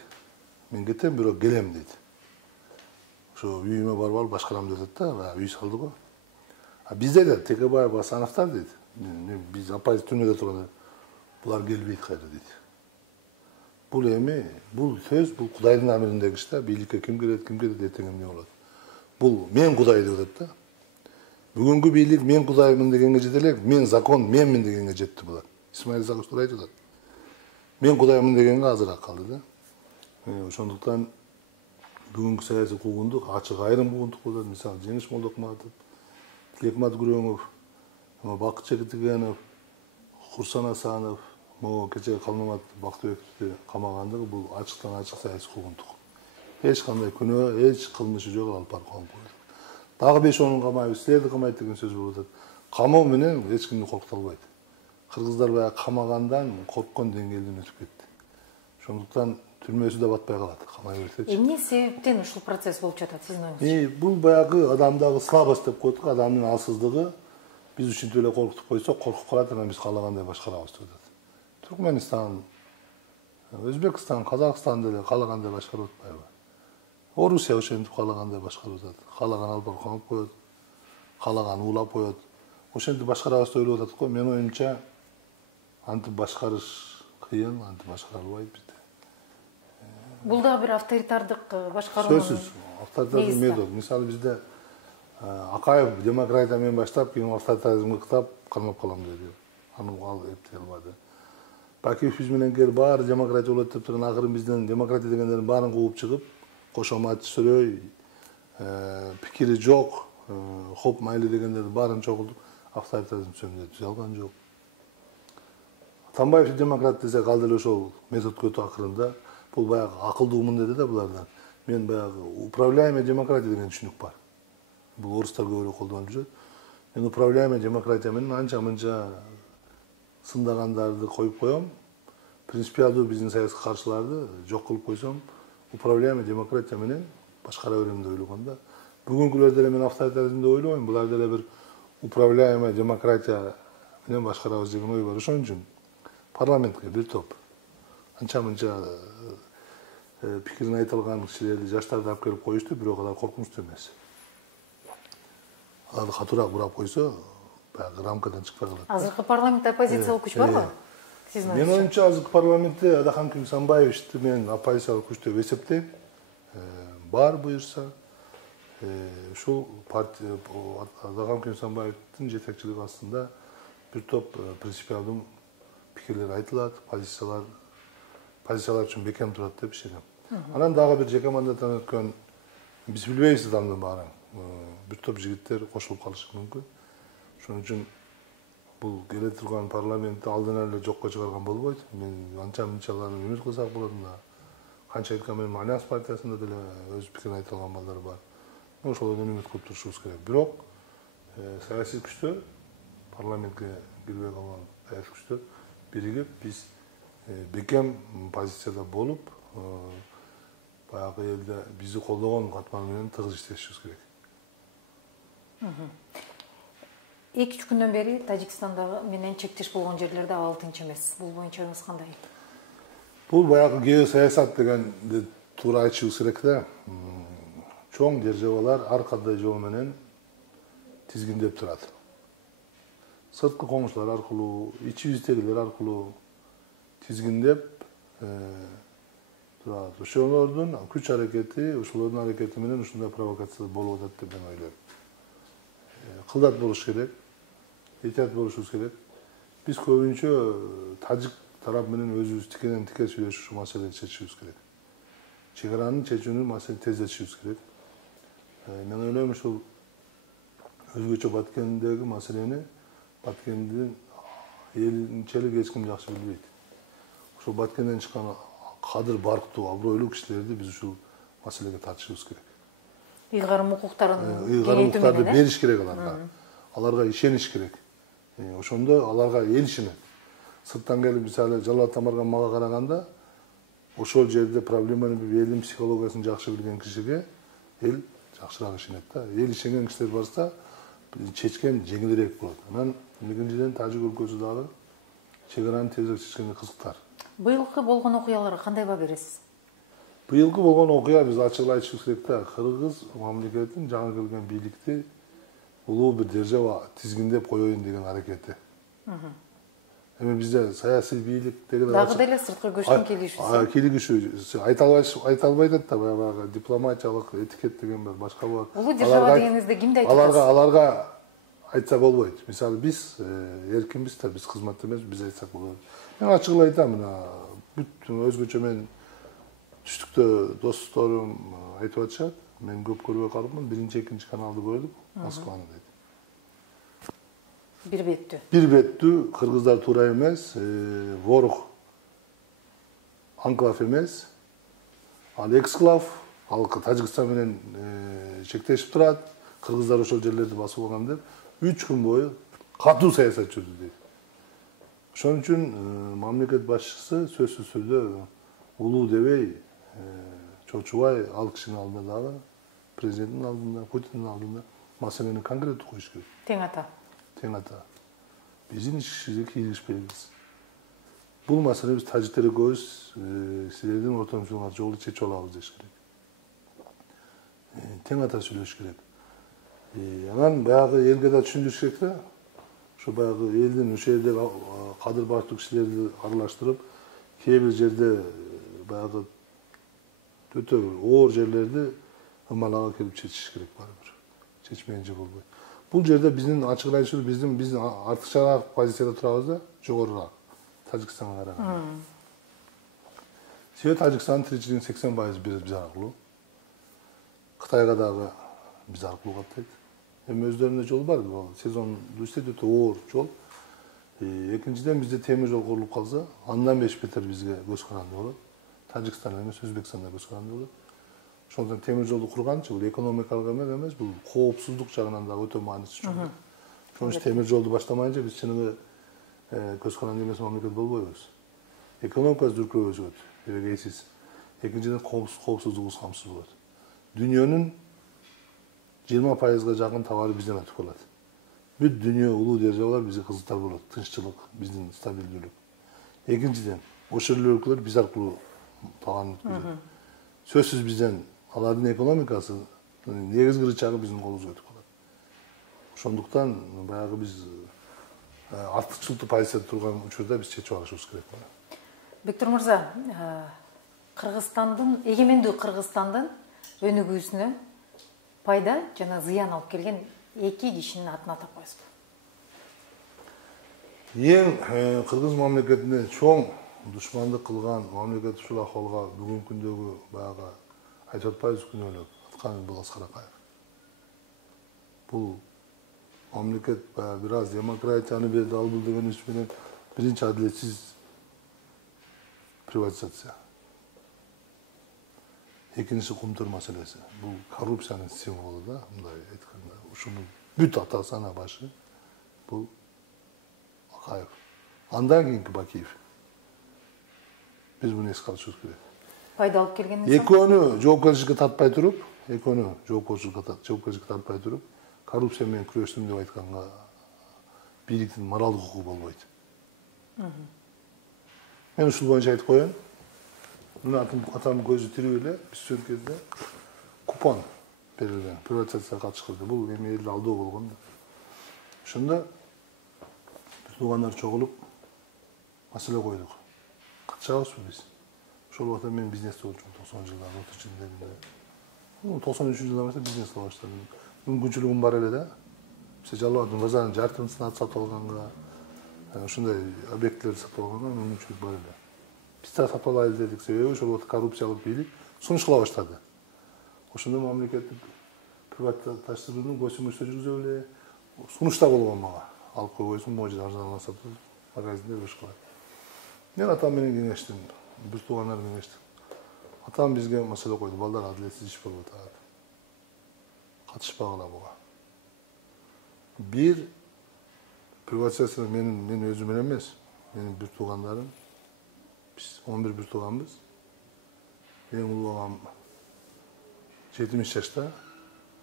Мен кетем, бирок келем дейт. Ошо үйүмө барып алып башкарам деп атат да, үй салды го. А бизде да Текебаев, Асановдор дейт. Биз оппозиция түрмөдө турганда булар келбейт кайра дейт. Бул эми, бул сөз, бул Кудайдын амиринде иш да, бийликке ким келет, эртең эмне болот. Бул мен Кудай деп атат да. Бүгүнкү бийлик мен Кудаймын дегенге жете элек, мен закон менмин дегенге жетти булар. Исмаил Сакыш тура айтып атат. Мен Кудаймын дегенге азыраак калды да. Ошондуктан бүгүнкү саясий куугундук ачык айрым куугундук болот. Мисалы, Жеңиш Молдокматов, Тилекмат Күрөңов, Бакыт Чекитигенов, Курсан Асанов, кечээ Калмамат Бактыбековду камагандыгы бул ачыктан ачык саясий куугундук. Эч кандай күнөө, эч кылмышы жок, алып барып камап коет. Дагы 5-10 камайбыз, силерди камайт деген сөз болуп атат. Камоо менен эч кимди коркута албайт. Кыргыздар баягы камагандан корккон деңгээлден өтүп кетти. Ошондуктан түрмөсү да батпай калат, камай берсечи. Эмне себептен ушул процесс болуп жатат сиздин оюңузча? Бул баягы адамдагы слабость деп коет го, адамдын алсыздыгы. Биз ушинтип эле коркутуп койсок, коркуп калат, анан биз каалагандай башкарабыз деп атат. Түркмөнстан, Өзбекстан, Казакстан деле каалагандай башкарып атпайбы? Орусия ошентип каалагандай башкарып атат. Каалаган алып барып камап коет, каалаган уулап коет. Ошентип башкарабыз деп ойлоп атат го. Менин оюмча антип башкарыш кыйын, антип башкара албайт бизде. Бул да бир авторитардык башкаруунун сөзсүз авторитардык метод. Мисалы бизде Акаев демократия менен баштап, кийин авторитаризмге кытап кармап калам деди. Аны ал эптей албады. Бакиев биз менен келип баары демократия болот деп турган, акыры бизден демократия дегендердин баарын кууп чыгып, кошомат сөрөй, пикири жок, хоп майли дегендердин баарын чогултуп, авторитаризм түзөм деп түзө алган жок. Атамбаев демократ десе калды эле ошол методко өтүп акырында. Бул баягы акылдуумун деди да булардан. Мен баягы управляемая демократия деген түшүнүк бар. Бул орустар көп эле колдонуп жүрөт. Мен управляемая демократия менен анча-мынча сындагандарды коюп коем. Принципиалдуу биздин саясий каршыларды жок кылып койсом, управляемая демократия менен башкара берем деп ойлогон да. Бүгүнкүлөр деле мен авторитаризм деп ойлобойм. Булар деле бир управляемая демократия менен башкарабыз деген ой бар. Ошон үчүн парламентке бир топ анча-мынча пикирин айта алган кишилерди, жаштарды алып келип коюшту, бирок алар коркунучтуу эмес. Аларды катуураак бурап койсо, баягы рамкадан чыкпай калат. Азыркы парламентте оппозициялык күч барбы? Мен оюмча азыркы парламентте Адахам Кимсанбаевичти мен оппозициялык күч деп эсептейм. Бар буюрса, ушул партия Адахам Кимсанбаевдин жетекчилиги астында бир топ принципиалдуу пикирлер айтылат, позициялар үчүн бекем турат деп ишенем. Анан дагы бир жеке мандаттан өткөн, биз билбейбиз адамдын баарын. Бир топ жигиттер кошулуп калышы мүмкүн. Ошон үчүн бул келе турган парламентти алдан эле жокко чыгарган болбойт. Мен анча мынчаларын үмүт кылсак болот да. Канча айтканмен Альянс партиясында деле өз пикирин айта алган балдар бар. Ошолордон үмүт кылып турушубуз керек. Бирок саясий күчтөр, парламентке кирбей калган саясий күчтөр биригип биз бекем позицияда болуп, баягы элде бизди колдогон катман менен тыгыз иштешибиз керек. 2-3 күндөн бери Тажикстанда менен чектеш болгон жерлерде абал тынч эмес. Бул боюнча оюңуз кандай? Бул баягы геосаясат дегенди туура айтышыбыз керек да. Чоң державалар ар кандай жол менен тизгиндеп турат. Сырткы коңшулар аркылуу, ичибиздегилер аркылуу тизгиндеп турат. Ошолордун күч аракети, ошолордун аракети менен ушундай провокация болуп атат деп мен ойлойм. Кылдат болуш керек, этият болушубуз керек. Биз көбүнчө тажик тарап менен өзүбүз тикенен тике сүйлөшүп ушу маселени чечишибиз керек. Чек-аранын чечүүнүн маселени тездетишибиз керек. Мен ойлойм ушул өзгөчө Баткендеги маселени Баткендин элинчелик эч ким жакшы билбейт. Ошол Баткенден чыккан кадыр барктуу, абройлуу кишилерди биз ушул маселеге тартышыбыз керек. Ыйгарым укуктарын кеңейтүү менен бериш керек аларга. Аларга ишениш керек. Ошондо аларга эл ишенет. Сырттан келип мисалы Жалал барган мага караганда ошол жерде проблеманы элдин психологиясын жакшы билген кишиге эл жакшыраак ишенет да. Эл ишенген кишилер барса чечкен жеңилирээк болот. Анан экинчиден Тажик өлкөсү дагы чек-араны тезирээк чечкенге кызыктар. Быйылкы болгон окуяларга кандай баа бересиз? Быйылкы болгон окуя биз ачык айтышыбыз керек да. Кыргыз мамлекетинин жаңы келген бийликти улуу бир держава тизгиндеп коеюн деген аракети. Эми бизде саясий бийлик деген дагы деле сырткы көчтүн келишүүсү. Келишүү айта албайт да, баягы дипломатиялык этикет деген бар, башка бар. Улуу держава дегениңизде кимди айтасыз? Аларга айтса болбойт. Мисалы биз эркинбиз да, биз кызмат эмес, биз айтсак болот. Мен ачык эле айтам, мына бүт өзгөчө мен түштүктө досторум айтып атышат. Мен көп көрбөй калыпмын. Биринчи, экинчи каналды көрдүк, Москваны дейт. Бир беттүү кыргыздар туура эмес, ворук анклав эмес, ал эксклав, ал Тажикстан менен чектешип турат, кыргыздар ошол жерлерди басып алган деп 3 күн бою катуу саясат жүрдү дейт. Ошон үчүн мамлекет башчысы сөзсүз түрдө улуу дебей, чочубай ал кишинин алдында дагы, президенттин алдында, Путиндин алдында маселени конкреттүү коюш керек. Тең ата. Биздин ишибизге кийлигишпейбиз. Бул маселе биз тажиктер экөөбүз силердин ортомчулугуңар жолу чечип алабыз деш керек. Тең ата сүйлөш керек. Анан баягы элге да түшүндүрүш керек да. Ошо баягы элдин ошол жердеги кадыр бартуу кишилерди аралаштырып, кээ бир жерде баягы өтө оор жерлерди ымалага келип чечиш керек барыбыр. Чечмегенче болбойт. Бул жерде биздин ачык айтышыбыз биз артыкчараак позицияда турабыз да, жогорураак Тажикстанга караганда. Себеби Тажикстандын тиричилигинин 80% биз аркылуу. Кытайга дагы биз аркылуу каттайт. Эми өздөрүнүн жолу бар, сезон үстөт өтө оор жол. Экинчиден бизде темир жол курулуп калса, андан бетер бизге көз каранды болот. Тажикстан эмес, Өзбекстанда көз каранды болот. Ошондон темир жолду курганчы бул экономикалык эмес, бул коопсуздук жагынан дагы өтө мааниси чоң. Ошон үчүн темир жолду баштамайынча биз чыныгы көз каранды эмес мамлекет болбойбуз. Экономикабыз дүркүрөп өсөт, бирегейсиз. Экинчиден коопсуздугубуз камсыз болот. Дүйнөнүн 20%га жакын товары бизден өтүп калат. Бүт дүйнө улуу державалар бизге кызыктар болот, тынччылык, биздин стабилдүүлүк. Экинчиден, ошол өлкөлөр биз аркылуу товарын өткөзөт. Сөзсүз бизден алардын экономикасы негизги рычагы биздин колубузга өтүп калат. Ошондуктан баягы биз артыкчылыктуу позицияда турган учурда биз чечип алышыбыз керек. Бектур мырза, Кыргызстандын, эгемендүү Кыргызстандын өнүгүүсүнө пайда жана зыян алып келген 2 кишинин атын атап коесузбу? Эң кыргыз мамлекетине чоң душмандык кылган мамлекет ушул акыбалга бүгүнкү күндөгү баягы айтып атпайбыз күнөөлөп аткан бул Аскар Акаев. Бул Mamlaket biraz demokratiyani berdi, al bul degen iş menен birinci adaletsiz privatizasiya. Ekinçisi kumtur meselesi. Bu korrupsiyanın simvolu da, bunday aytkanda, uşunun büt atası ana başı bu Akayev. Andan keyinki Bakiyev. Biz bunu eski alışıyoruz gerek. Пайда алып келген инсан. Ekonu жоопкерчиликке тартпай туруп, жоопкерчиликке тартпай туруп, коррупция менен күрөштүм деп айтканга бийликтин моралдык укугу болбойт. Мен ушул боюнча айтып коеюн. Мына атамдын көзү тирүү эле биз өткөн кезде купон берилген, приватизацияга катышкырды. Бул эми элди алдоо болгон да. Ошондо биз туугандар чогулуп маселе койдук. Катышабызбы биз? Ошол убакта мен бизнесте болчумун 90-жылдардын 30-жылдарында. 93-жылдан баштап бизнесте баштадым. Мүмкүнчүлүгүм бар эле да. Биз жалбадым базардын жартысын сатып алганга, ошондой объекттерди сатып алганга мүмкүнчүлүк бар эле. Биз да сатып алайлы дедик, себеби ошол убакта коррупциялык бийлик сунуш кыла баштады. Ошондо мамлекеттик приватташтырууну госимущество жүргүзө эле сунуш да болгон мага. Алып койбойсуң, могу жерде арзан сатып, магазинде өш кылат. Мен атам менен кеңештим, бир туугандар кеңештим. Атам бизге маселе койду, балдар адилетсиз иш болуп атат. Катышпагыла буга. Бир приватизация мен өзүм менен эмес, менин бир туугандарым, биз 11 бир тууганбыз. Эң улуу агам 70 жашта,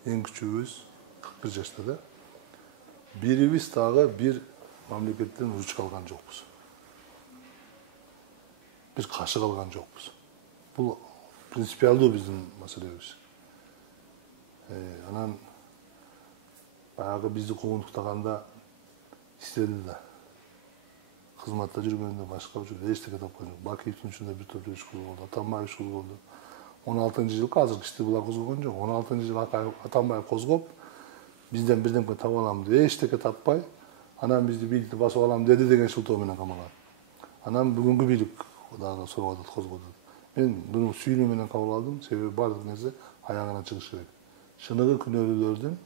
эң күчүүбүз 41 жашта да. Бирибиз дагы бир мамлекеттен ручка алган жокпуз. Бир кашык алган жокпуз. Бул принципиалдуу биздин маселебиз. Анан баягы бизди куугунтуктаганда иштеди да. Кызматта жүргөндө башка эчтеке тапкан жок. Бакиевдин ичинде бир топ иш кылып, Атамбаев иш кылып, 16-жылы азыркы ишти булар козгогон жок. 16-жылы Атамбаев козгоп, бизден бирдемке таап алам деп эчтеке таппай, анан бизди бийликти басып алам деди деген шылтоо менен камаган. Анан бүгүнкү бийлик дагы сурап атат, козгоду. Мен буну сүйүнүү менен кабыл алдым, себеби бардык нерсе аягына чыгыш керек. Шыныгы күнөөлүүлөрдүн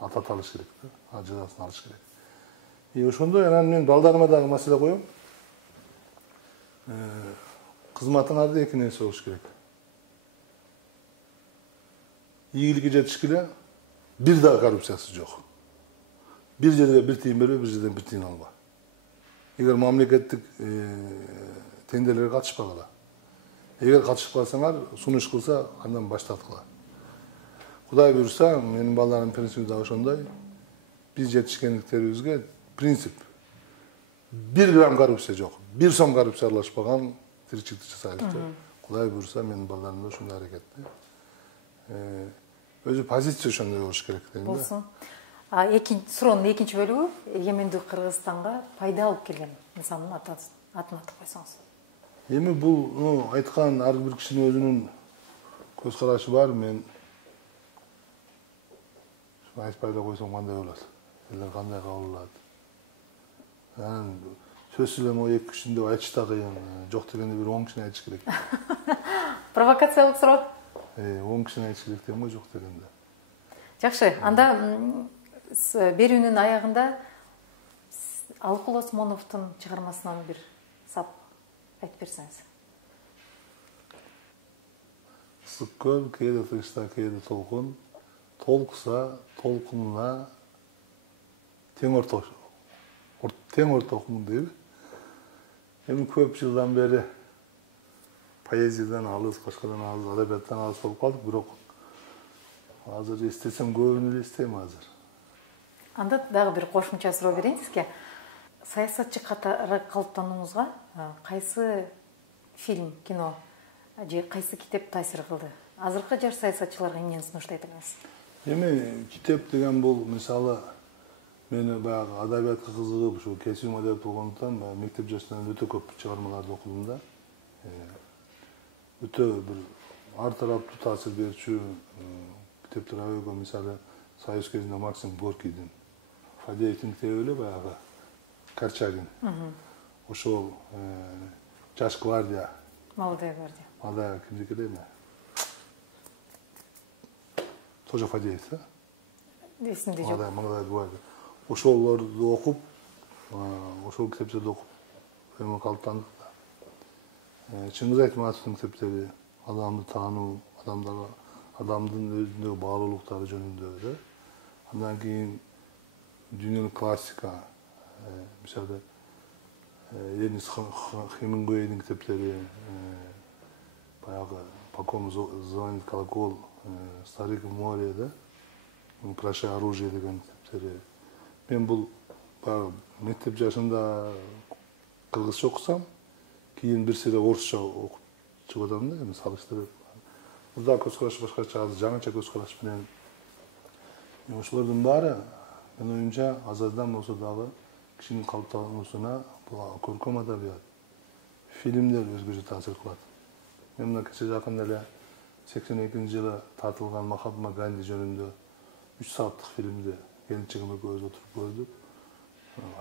атат алыш керек да, жазасын алыш керек. Ошондой анан мен балдарыма дагы маселе коем. Кызматыңарды эки нерсе болуш керек. Ийгиликке жетишкиле бир дагы коррупциясы жок. Бир жерге бир тыйын бербей, бир жерден бир тыйын алба. Эгер мамлекеттик тендерлерге катышпагыла. Эгер катышып калсаңар, сунуш кылса, андан баш тарткыла. Кудай буйрса, менин балдарымдын принципи дагы ошондой. Биз жетишкендиктерибизге принцип. 1 грамм коррупция жок. 1 сом коррупция аралашпаган тиричиликти жасайлы. Кудай буйрса, менин балдарым да ушундай аракетте. Өзү позиция ошондой болуш керек дейм да. Болсун. Суроонун экинчи бөлүгү эгемендүү Кыргызстанга пайда алып келген инсандын атын атып койсоңуз. Эми бул айткан ар бир кишинин өзүнүн көз карашы бар. Мен айтпай эле койсом кандай болот? Элер кандай кабыл алат? Анан сөзсүз эле могу эки кишини деп айтыш да кыйын. Жок дегенде бир 10 кишини айтыш керек. Провокациялык суроо. 10 кишини айтыш керек дейм го, жок дегенде. Жакшы, анда берүүнүн аягында Алыкул Осмоновдун чыгармасынан бир сап айтып берсеңиз. Ысык көл, кээде тыгышта, кээде толкун. Толкса, толкунуна тең ортокмун дейби. Эми көп жылдан бери поэзиядан алыс, башкадан алыс, адабияттан алыс болуп калдык, бирок азыр эстесем көбүн эле эстейм азыр. Анда дагы бир кошумча суроо берейин сизге. Саясатчы катары калыптанууңузга кайсы фильм, кино же кайсы китеп таасир кылды? Азыркы жаш саясатчыларга эмнени сунуштайт элеңиз? Эми китеп деген бул, мисалы, мени баягы адабиятка кызыгып, ушу кесибим адабият болгондуктан мектеп жашынан өтө көп чыгармаларды окудум да. Өтө бир ар тараптуу таасир берүүчү китептер аябай, мисалы, Союз кезинде Максим Горкийдин, Фадеевдин китеби эле баягы Корчагин. Ошол Жаш гвардия. Молодая гвардия. Молодая кимдики дейм? Тоже Фадеев, да? Эсимде жок. Молодая гвардия. ошолорду окуп, ошол китептерди окуп эме калыптандык да. Чыңгыз Айтматовдун китептери адамды таануу, адамдын өзүндөгү баалуулуктары жөнүндө да. Андан кийин дүйнөлүк классика, мисалы Эрнест Хемингуэйдин китептери, баягы «По ком звонит колокол», «Старик в море», да, «Прощай оружие» деген китептери. Мен бул баягы мектеп жашында кыргызча окусам, кийин бир сире орусча окуп чыгып атам да, эми салыштырып. Мурда көз караш башкача, азыр жаңыча көз караш менен. Ошолордун баары менин оюмча азаздан болсо дагы кишинин калыптануусуна көркөм адабият, фильмдер өзгөчө таасир кылат. Мен мына кече жакында эле 82-жылы тартылган Махатма Ганди жөнүндө 3 сааттык фильмди келинчегим экөөбүз отуруп көрдүк.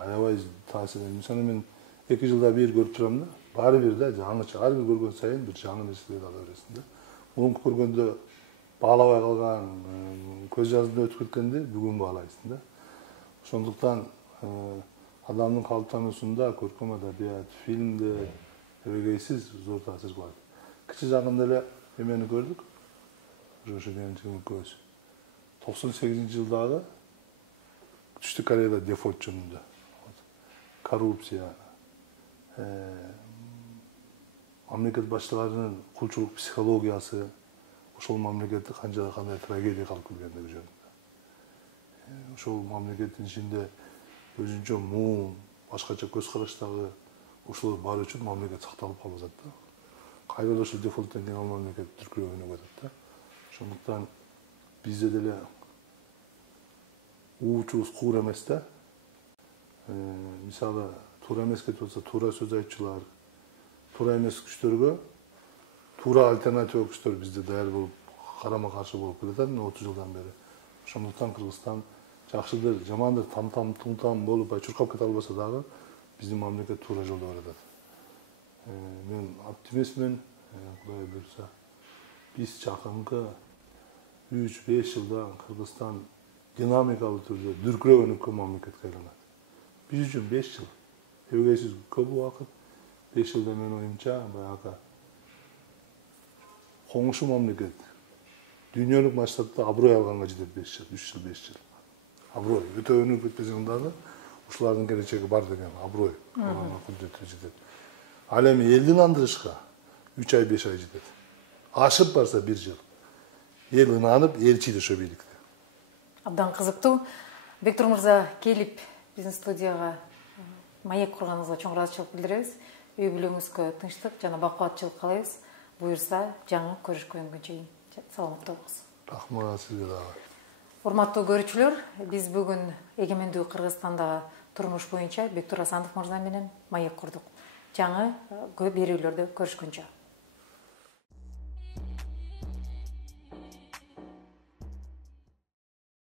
Аябай таасир. Мисалы мен 2 жылда бир көрүп турам да. Баары бир да, жаңыча. Ар бир көргөн сайын бир жаңы нерселерди ала бересиң да. Мурунку көргөндө баалабай калган, көз жазында өтүп кеткенди бүгүн баалайсың да. Ошондуктан адамдын калыптануусунда көркөм адабият, фильмдер эбегейсиз зор таасир кылат. Кичи жагында эле эмени көрдүк. Ошо келинчегим экөөбүз 98-жылдагы Түштүк Кореяда дефолт жөнүндө. Коррупция, мамлекет башчыларынын кулчулук психологиясы, ошол мамлекетти кандай трагедия калып келгендиги жөнүндө. Ошол мамлекеттин ичинде өзүнчө муун, башкача көз караштагы ошолор бар үчүн мамлекет сакталып калып атат да. Кайрадан ошол дефолттон кийин ал мамлекет дүркүрөөнүп атат да. Ошондуктан бизде деле уучубуз куур эмес да. Мисалы, туура эмес кетип атса, туура сөз айтчулар, туура эмес күчтөргө туура альтернатива күчтөр бизде даяр болуп, карама каршы болуп келатат 30 жылдан бери. Ошондуктан Кыргызстан жакшыдыр, жамандыр, туң-там болуп, чуркап кете албаса дагы биздин мамлекет туура жолдо баратат. Мен оптимистмин, Кудай буйрса. Биз жакынкы 3-5 жылда Кыргызстан динамикалуу түрдө дүркүрөп өнүккөн мамлекетке айланат. Биз үчүн 5 жыл. Эбегейсиз көп убакыт. 5 жылда менин оюмча баягы коңшу мамлекет дүйнөлүк масштабта аброй алганга жетет 5 жыл, 3 жыл, 5 жыл. Аброй. Өтө өнүгүп кетпесең дагы ушулардын келечеги бар деген аброй. Кудуретке жетет. Ал эми элди ынандырышка 3 ай, 5 ай жетет. Ашып барса 1 жыл. Эл ынанып, эл чийди ошо бийликте. Абдан кызыктуу. Бектур мырза келип биздин студияга маек курганыңызга чоң ыраазычылык билдиребиз. Үй бүлөңүзгө тынчтык жана бакубатчылык каалайбыз. Буюрса, жаңы көрүшкөнгө чейин саламатта болуңуз. Рахмат сизге дагы. Урматтуу көрүүчүлөр, биз бүгүн эгемендүү Кыргызстандагы турмуш боюнча Бектур Асанов мырза менен маек курдук. Жаңы берүүлөрдө көрүшкөнчө.